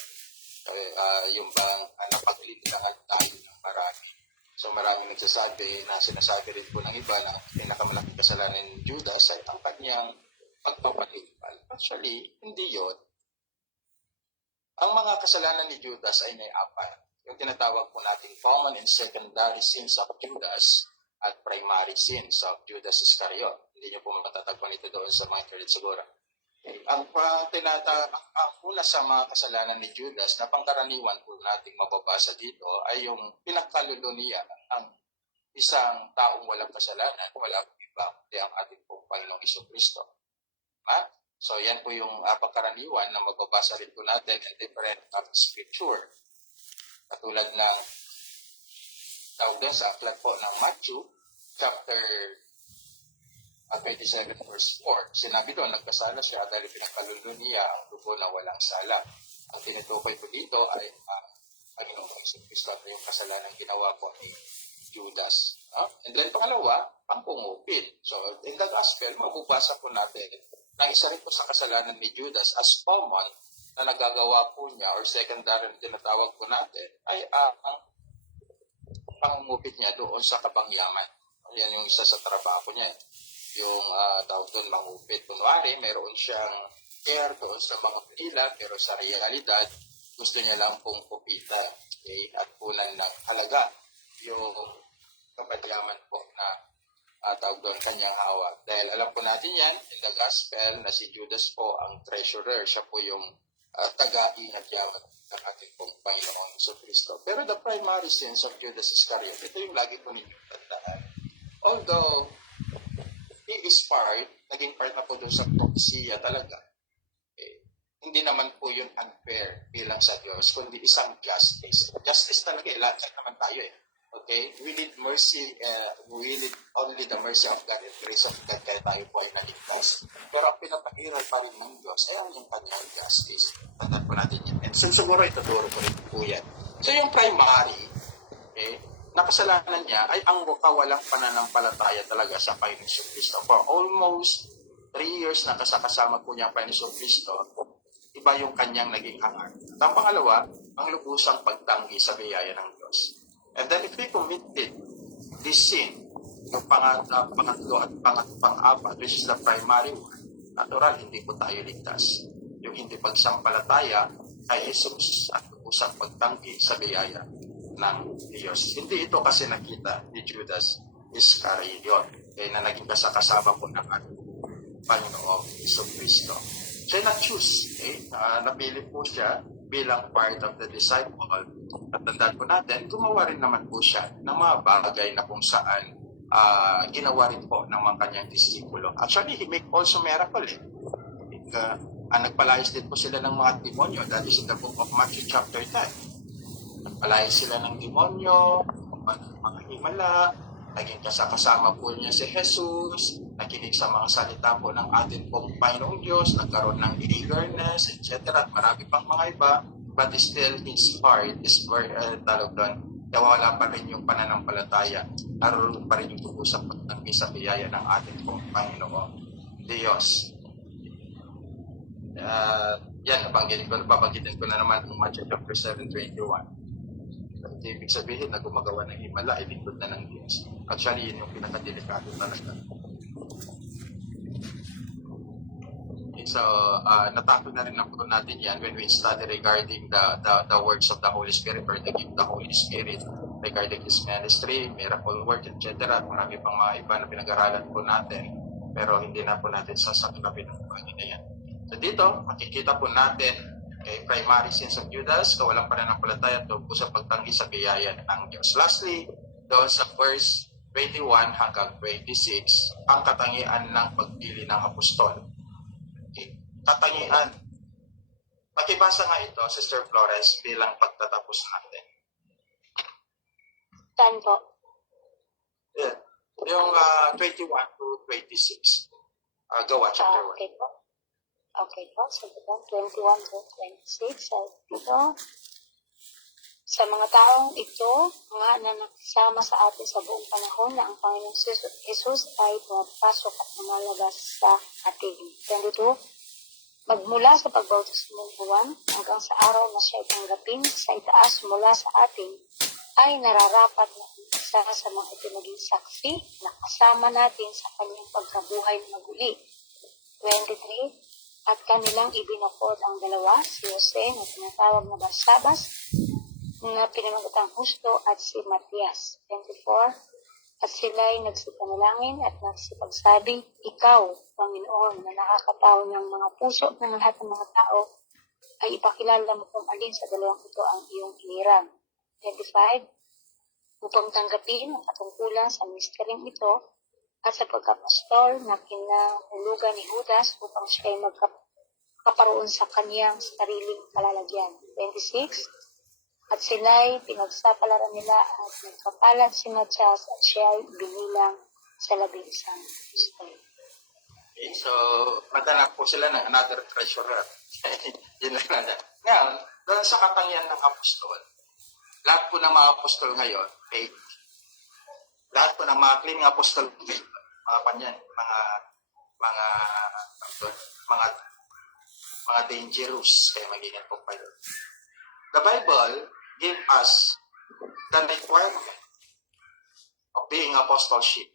Yung bang napaglinlangan tayo ng marami. So maraming nagsasabi na sinasabi rin po ng iba na pinakamalaking kasalanan ni Judas ay ang kanyang pagpapalipal. Actually, hindi yun. Ang mga kasalanan ni Judas ay may apat. Yung tinatawag po nating common and secondary sins of Judas at primary sins of Judas Iscariot. Hindi niyo po matatagpuan ito doon sa mga internet siguro. Okay. Ang una sa mga kasalanan ni Judas na pangkaraniwan po nating mababasa dito ay yung pinagkalulunian ng isang taong walang kasalanan, walang iba, kundi ang ating pong Panginoong Jesucristo. So yan po yung pangkaraniwan na mababasa rin po natin in different scripture. Katulad ng tawag doon sa aklat po ng Matthew, chapter 27 verse 4. Sinabi doon, nagkasala siya dahil pinagkalulo niya ang dugo na walang sala. Ang tinutukoy po dito ay Panginoong Jesucristo at yung kasalanan ginawa po ni Judas. And then pangalawa, ang pangupit. So in the gospel, mabubasa po natin na isa rin po sa kasalanan ni Judas as common na nagagawa po niya or secondary na tinatawag po natin ay ang pangungupit niya doon sa kabangyaman. Yan yung isa sa trabaho niya. Yung tawag doon mangupit. Kunwari, meron siyang care doon sa mga pila, pero sa realidad, gusto niya lang pong kupita. Okay? At punan ng halaga yung kapatyaman po na tawag doon kanyang hawak. Dahil alam po natin yan, in the gospel, na si Judas po ang treasurer. Siya po yung taga-ingat yaman ng ating pong Panginoong Jesucristo. Pero the primary sins of Judas Iscariot, ito yung lagi po ninyong tandaan. Although, he is naging part na po doon sa propesya talaga. Hindi naman po yun unfair bilang sa Diyos, kundi isang justice. Justice talaga, lahat naman tayo Okay? We need mercy, we need only the mercy of God and grace of God kaya tayo po ay naligtas. Pero ang pinapahiral pa rin ng Diyos ay ang yung kanyang justice. Tandaan po natin yan. And so, siguro ituturo ko rin po yan. So yung primary, nakasalanan niya ay ang kawalang pananampalataya talaga sa Panginoong Jesucristo. For almost 3 years na kasama po niya ang Panginoong Jesucristo, iba yung kanyang naging hangar. At ang pangalawa, ang lubusang pagtanggi sa biyaya ng Diyos. And then if he committed this sin, yung pangatlo at pang-apat, which is the primary one, natural, hindi po tayo ligtas. Yung hindi pagsampalataya kay Jesus at lubusang pagtanggi sa biyaya ng Diyos. Hindi ito kasi nakita ni Judas Iscariot na naging kasama po ng Panginoong Jesucristo. Siya na-choose. Napili po siya bilang part of the disciple. At tandaan po natin, gumawa rin naman po siya ng mga bagay na kung saan ginawa rin po ng mga kanyang disipulo. Actually, he make also miracle. Nagpalayas din po sila ng mga demonyo. That is in the book of Matthew chapter 10. Nagpalayas sila ng demonyo, mga himala, naging kasama po niya si Jesus, nakinig sa mga salita po ng ating pong Panginoong Diyos, nagkaroon ng eagerness, etc. At marami pang mga iba, but still his heart is very talog doon. Kaya wala pa rin yung pananampalataya, naroon pa rin yung tubusang pagtanggi sa biyaya ng ating pong Panginoong Diyos. Yan, babanggitin ko na naman ang Matthew chapter 7:21. Ibig sabihin na gumagawa ng himala ay lingkod na ng Diyos. Actually, yun yung pinakadelikado talaga. So, natakot na rin na po natin yan when we study regarding the works of the Holy Spirit or the gift of the Holy Spirit. regarding his ministry, miracle work, etc. Marami pang mga iba na pinag-aralan po natin, pero hindi na po natin sasaklapin ang bagay na yan. So dito, makikita po natin kay primary sins of Judas, kawalang pananampalataya tungkol sa pagtanggi sa biyaya ng Diyos. Lastly, doon sa verse 21 hanggang 26, ang katangian ng pagpili ng apostol. Okay. Katangian. Pakibasa nga ito, Sister Flores, bilang pagtatapos natin. Saan po? Yeah. Yung 21 to 26. Gawa, chapter 1. Okay po. Okay po. So, 21 to 26. So, dito. Sa mga taong ito, nga na nakasama sa atin sa buong panahon na ang Panginoong Jesus ay pumapasok at lumalabas sa atin. 22. Magmula sa pagbautis ng Juan hanggang sa araw na siya itanggapin sa itaas mula sa atin, ay nararapat na isa sa mga itinaging saksi na kasama natin sa kanyang pagkabuhay na maguli. 23. At kanilang ibinakod ang dalawa, si Jose na tinatawag na Barsabas, na pinamagatang Husto at si Matias. 24. At sila'y nagsipanalangin at nagsipagsabing, Ikaw, Panginoon, na nakakatao ng mga puso ng lahat ng mga tao, ay ipakilala mo kung alin sa dalawang ito ang iyong hinirang. 25. Upang tanggapin ang katungkulan sa misteryong ito at sa pagkapastol na kinahulugan ni Judas upang siya ay magkaparoon sa kaniyang sariling kalalagyan. 26. At sila'y pinagsapalaran nila at nagkapalat si Matias at siya ay binilang sa 11 apostol. Okay, so, madala po sila ng another treasurer. Yun lang na. Ngayon, doon sa katangian ng apostol, lahat po ng mga apostol ngayon, faith. Lahat po ng mga claiming apostol, faith. Mga panyan, mga dangerous, kaya mag-ingat po kayo. The Bible give us the requirement of being apostleship.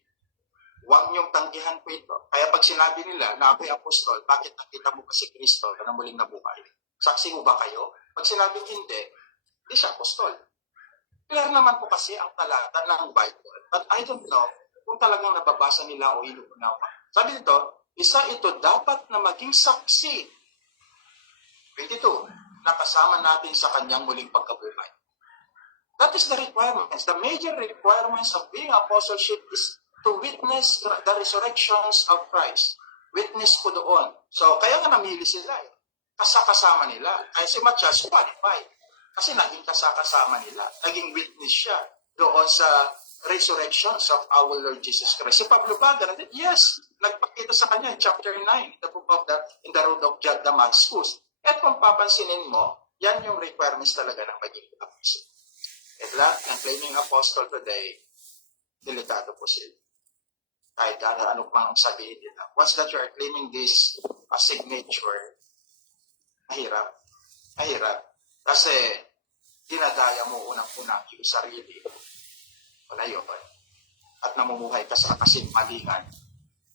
Huwag niyong tanggihan po ito. Kaya pag sinabi nila na ako'y apostol, bakit nakita mo pa si Kristo na muling nabuhay? Saksi mo ba kayo? Pag sinabing hindi siya apostol. Clear naman po kasi ang talata ng Bible. But I don't know kung talagang nababasa nila o inuunawa. Sabi nito, isa ito dapat na maging saksi. 22. Nakasama natin sa kanyang muling pagkabuhay. That is the requirements. The major requirements of being apostleship is to witness the resurrections of Christ. Witness po doon. So, kaya nga namili sila eh. Kasama nila. Kaya si Matias qualified. Kasi naging kasama nila. Naging witness siya doon sa resurrections of our Lord Jesus Christ. Si Pablo ba, ganun? Yes. Nagpakita sa kanya in chapter 9 in the road of Damascus. At kung papansinin mo, yan yung requirements talaga ng maging apostle. At lahat ng claiming apostle today, delikado po sila. Kahit ano pang sabihin nila. Once that you are claiming this signature, mahirap. Kasi, dinadaya mo unang-unang yung sarili. Wala yun. At namumuhay ka sa kasinmalingan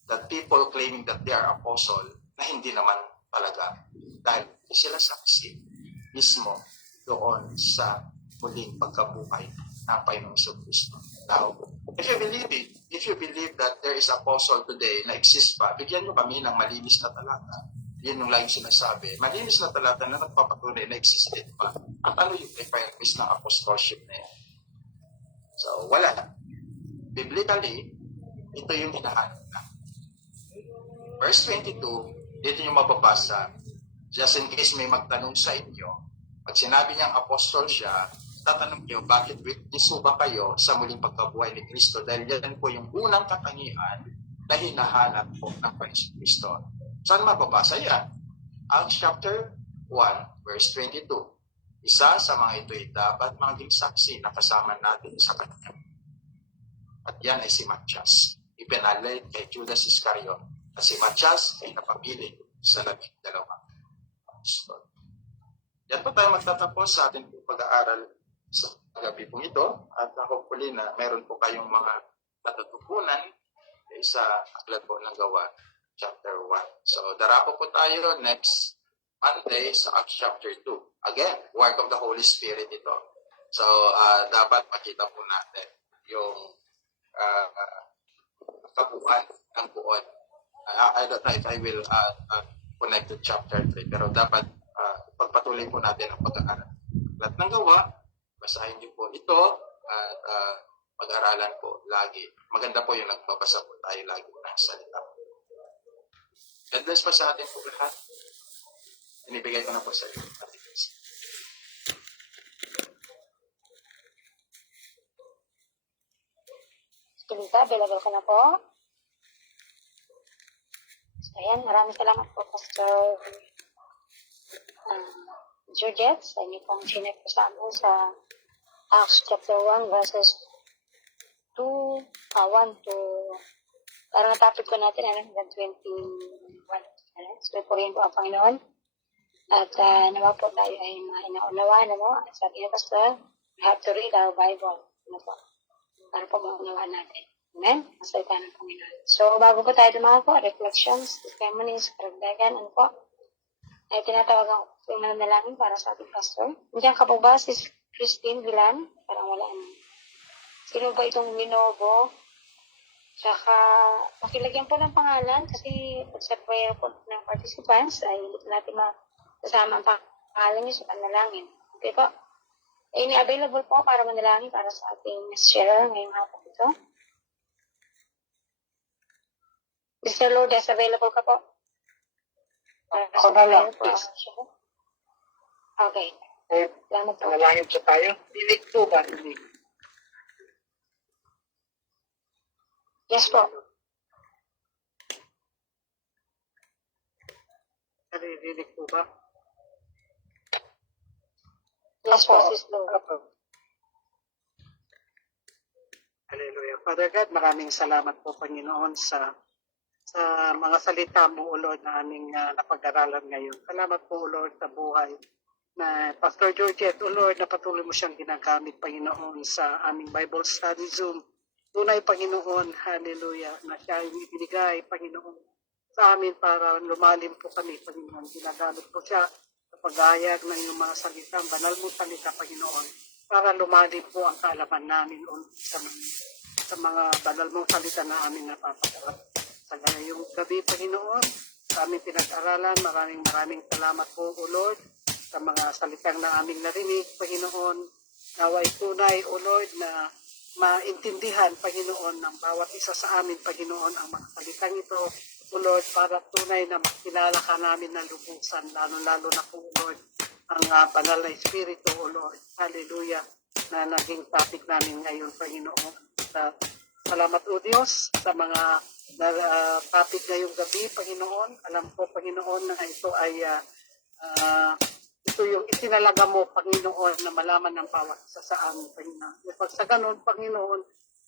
that people claiming that they are apostle na hindi naman talaga. Dahil sila saksi mismo doon sa muling pagkabuhay ng Panginoong Kristo. Now, if you believe that there is apostle today na exist pa, bigyan nyo kami ng malinis na talata. Yun yung laging sinasabi. Malinis na talata na nagpapatunay na existed pa. At ano yung requirements ng apostoleship na yan? So, wala. Biblically, ito yung hinahanap na. Verse 22, dito yung mababasa, just in case may magtanong sa inyo, pag sinabi niyang apostol siya, tatanong niyo, bakit witness ba kayo sa muling pagkabuhay ni Kristo? Dahil yan po yung unang katangian na hinahanap po ng Kristo. Saan mababasa yan? Acts chapter 1, verse 22. Isa sa mga ito'y dapat maging saksi na kasama natin sa kanya. At yan ay si Matias. Ipinalay kay Judas Iscariot. At si Matias ay napapili sa 12 apostol. Yan po tayo magtatapos sa ating pag-aaral sa gabi pong ito. At hopefully na meron po kayong mga natutukunan sa aklat po ng Gawa, chapter 1. So, darapo po tayo next Monday sa Acts chapter 2. Again, work of the Holy Spirit ito. So, dapat makita po natin yung kabuuan ng buod. I don't know if I will connect to chapter 3, pero dapat pagpatuloy po natin ang pag-aaral. Lahat ng gawa, basahin niyo po ito at pag-aralan po lagi. Maganda po yung nagbabasa po tayo lagi ng salita. God bless pa sa atin po lahat. Inibigay ko na po sa iyo. Tulita, available ka na po. So, ayan, maraming salamat po, Pastor Georgette, sa inyo pong sinip po sa amin sa Acts chapter 1, verses 1 to, parang topic ko natin, hanggang 21. So, purihin po ang Panginoon. At nawa po tayo ay mainaunawaan, At sabi niya, Pastor, we have to read our Bible. Po? Para po maunawaan natin. Amen? Ang salita ng Panginoon. So, bago po tayo dumako, reflections, testimonies, karagdagan, ay tinatawagan ko po yung mananalangin para sa ating pastor. Nandiyan ka po ba si Christine Vilan? Parang wala na. Sino ba itong Minobo? Tsaka, pakilagyan po ng pangalan kasi sa prayer po ng participants ay hindi natin makasama ang pangalan niyo sa panalangin. Okay po? Any available po para manalangin para sa ating sharer ngayong hapon ito? Mr. Lourdes, available ka po? Ako na lang, please. Okay. Salamat po. Manalangin po tayo. Dinig po ba? Dinig. Yes po. Dinig po ba? Yes po, Sis Lourdes. Hallelujah. Father God, maraming salamat po, Panginoon, sa mga salita mo, O Lord, na aming napag-aralan ngayon. Salamat po, O Lord, sa buhay na Pastor Georgette, O Lord, na patuloy mo siyang ginagamit, Panginoon, sa aming Bible Study Zoom. Tunay, Panginoon, hallelujah, na siya ay ibinigay, Panginoon, sa amin para lumalim po kami, Panginoon. Ginagamit po siya sa pag-ayag ng iyong mga salita, ang banal mong salita, Panginoon, para lumalim po ang kaalaman namin sa mga banal mong salita na amin napapagawa. Sa ngayong gabi, Panginoon, sa aming pinag-aralan, maraming salamat po, O Lord, sa mga salitang na aming narinig, Panginoon. Naway tunay, O Lord, na maintindihan, Panginoon, ng bawat isa sa amin, Panginoon, ang mga salitang ito, O Lord, para tunay na makilala ka namin ng lubusan, lalo-lalo na po, O Lord, ang banal na Espiritu, O Lord. Hallelujah, na naging topic namin ngayon, Panginoon. Salamat, O Diyos, sa mga topic ngayong gabi, Panginoon. Alam ko, Panginoon, na ito ay ito yung itinalaga mo, Panginoon, na malaman ng bawat isa sa amin, Panginoon. Pag sa ganun, Panginoon,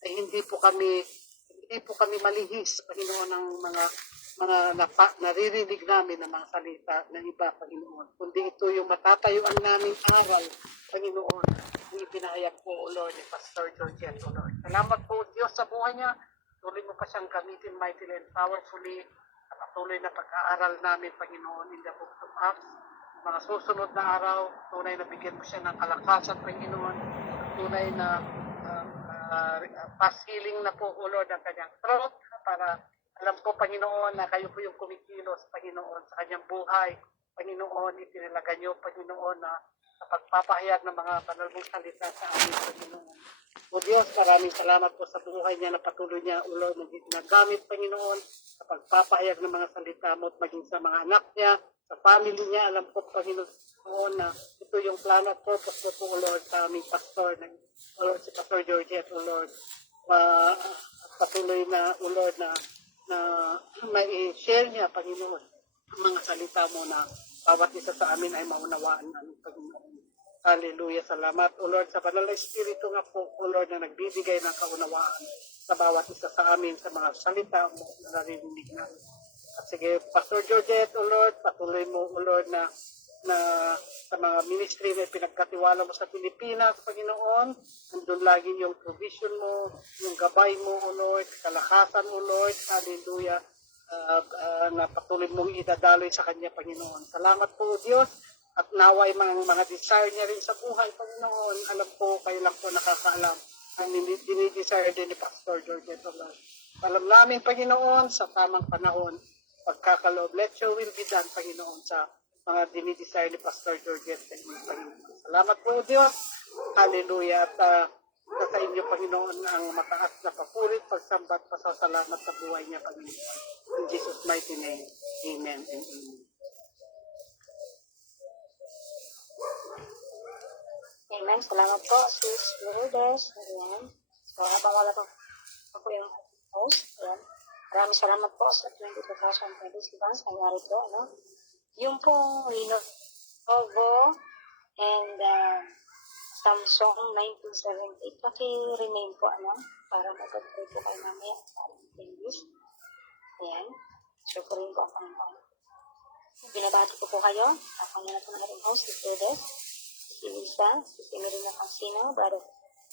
ay hindi po kami malihis, Panginoon, ng mga naririnig namin ng mga salita ng iba, Panginoon. Kundi ito yung matatayuan namin aral, Panginoon, ang ipinahayag po, O Lord, ni Pastor Georgette, O Lord. Salamat po, Diyos, sa buhay niya. Tuloy mo pa siyang gamitin mightily and powerfully sa patuloy na pag-aaral namin, Panginoon, in the book of Acts. Mga susunod na araw, tunay na bigyan mo siya ng kalakasan, Panginoon. Tunay na past healing na po, O Lord, ang kanyang throat para alam ko, Panginoon, na kayo po yung kumikilos, Panginoon, sa kanyang buhay. Panginoon, itinalaga niyo, Panginoon, na sa pagpapahayag ng mga banal mong salita sa amin, Panginoon. O Diyos, maraming salamat po sa buhay niya na patuloy niya, O Lord, na gamit, Panginoon, sa pagpapahayag ng mga salita mo at maging sa mga anak niya, sa family niya. Alam ko, Panginoon, na ito yung plano at purpose po, O Lord, sa aming pastor, O Lord, si Pastor Georgette, O Lord. Patuloy na, O Lord, na mai-share niya, Panginoon, ang mga salita mo na bawat isa sa amin ay maunawaan namin, Panginoon. Hallelujah. Salamat, O Lord, sa banal na Espiritu nga po, O Lord, na nagbibigay ng kaunawaan sa bawat isa sa amin sa mga salita mo na narinig namin. At sige, Pastor Georgette, O Lord, patuloy mo, O Lord, na sa mga ministry na pinagkatiwala mo sa Pilipinas, Panginoon, nandun lagi yung provision mo, yung gabay mo, O Lord, kalakasan, O Lord, hallelujah, na patuloy mong idadaloy sa kanya, Panginoon. Salamat po, Diyos, At naway mga desire niya rin sa buhay, Panginoon, alam ko, kayo lang po nakakaalam ang dinidesire din ni Pastor Georgette, Lord. Alam namin, Panginoon, sa tamang panahon, pagkakaloob, let your will be done, Panginoon, sa mga dinidesire ni Pastor Georgette, Panginoon. Salamat po, Diyos. Hallelujah. At sa inyo, Panginoon, ang mataas na papurit, pagsambat, pasasalamat sa buhay niya, Panginoon. In Jesus' mighty name, amen and amen. Amen. Salamat po, Sis Lourdes. Ayan. So, habang wala pa ako yung host, ayan. Maraming salamat po sa 22,000 bonds. Nangyari po, ano? Yung pong Lenovo and Samsung 1978, paki-rename po, ano? Para mag-upgrade po kayo mamaya sa English. Ayan. So, po rin po ang Panginoon. Binabati ko po kayo. Ako na po na rin host, Sis Lourdes. Si Lisa, si Marina Cancino, Brother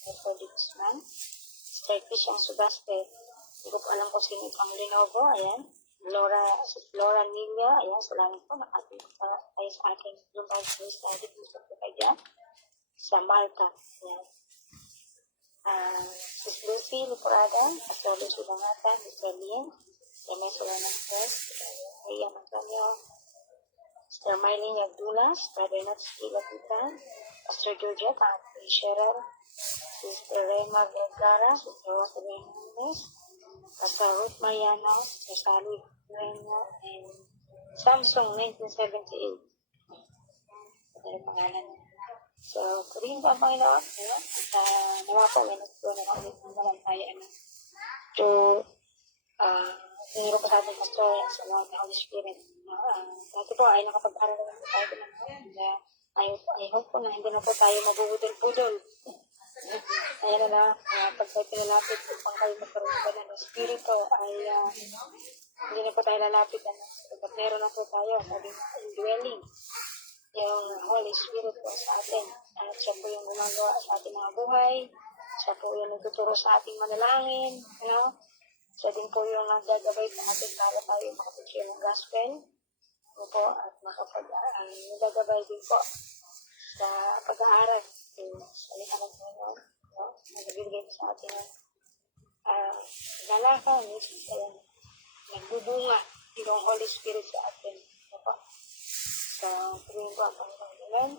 Freddy Guzman, Sister Christian Sugaste, hindi ko po alam kung sino pang Lenovo, ayan, Laura Nilia, ayan, salamat po, nakating kayo sa aking global study, gusto po kayo dyan, sa Malta, ayan. Sis Lucy Liporada, Pastor Lucy Bangata, Mr. Lynn, Eme Solana Press, Ria Antonio, Sister Mylene Yagdulas, Brother Nats Ilapita, Pastor Georgette, Auntie Cheryl, Sister Rema Vergara, Sister Rosalyn Hernandez, Pastor Ruth Mariano, Sister Sally Bueno, and Samsung 1978. Ito yung pangalan. So, purihin po ang Panginoon. At nawa po, ulit ng naman tayo. So, hindi ko pa sa ating pastor sa Lord ng Holy Spirit. Dati po ay nakapag-aral naman tayo ng Lord. I hope po na hindi na po tayo mabubudol-budol. Ayan na, pag tayo pinalapit upang kayo magkaroon ba ng Espiritu ay hindi na po tayo lalapit. Pag meron na po tayo, sabi na, indwelling yung Holy Spirit po sa atin. At siya po yung gumagawa sa ating mga buhay. Siya po yung nagtuturo sa ating manalangin. Siya din po yung nagagabay sa atin para tayo makapag-share ng gospel. Po, at nagagabay din po sa pag-aaral. Salita ng Panginoon. Nagbibigay po sa atin ng galakan. Nagbubunga yung Holy Spirit sa atin. Po. So, tuloyin po ang Panginoon.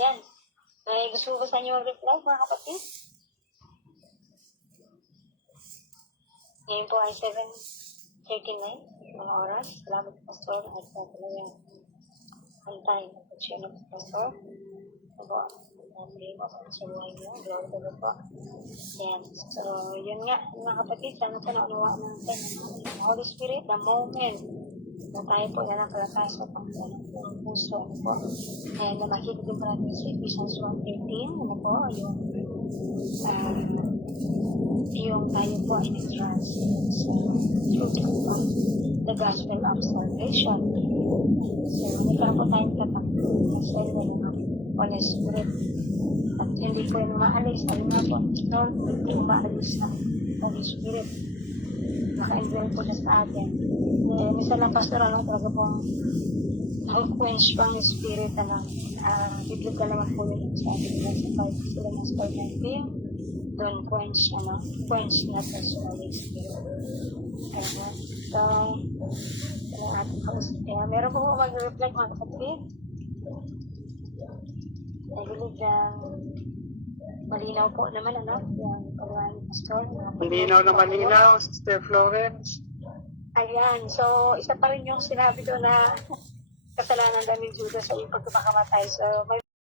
Yan. May gusto ko sa inyo mag-reply, mga kapatid? Ngayon po ay 7:39 mga oras. Salamat Pastor at talagang antay na pag-share ng Pastor. Abo, namin mo sa buhay niyo. Glory to God po. Yan. So, yun nga, mga kapatid, sana po naunawaan natin ang Holy Spirit, the moment na tayo po na nakalakas sa Panginoon ng puso. Ano po? And na makikita din po natin sa Ephesians 1:13. Ano po? Yung tayo po ay nag-translate sa truth of the gospel of salvation. So, nagkaroon po tayong tatakbo na salita ng Holy Spirit. At hindi po yung maalis. Ayun nga po, hindi po maalis ng Holy Spirit. Naka-indwell po siya sa atin. Misa lang, Pastor, talaga pong quench pang Spirit, biblical naman po yun sa atin. Sa 5 sila ng Spirit 19. Doon quench natin sa Holy Spirit. So, meron po mag-reflect mga kapatid. I believe na malinaw po naman, yung pagawaan ni Pastor. Malinaw, Sister Florence. Ayan, so isa pa rin yung sinabi ko na kasalanan daw ni Judas sa iyong pagkakamatay. So, may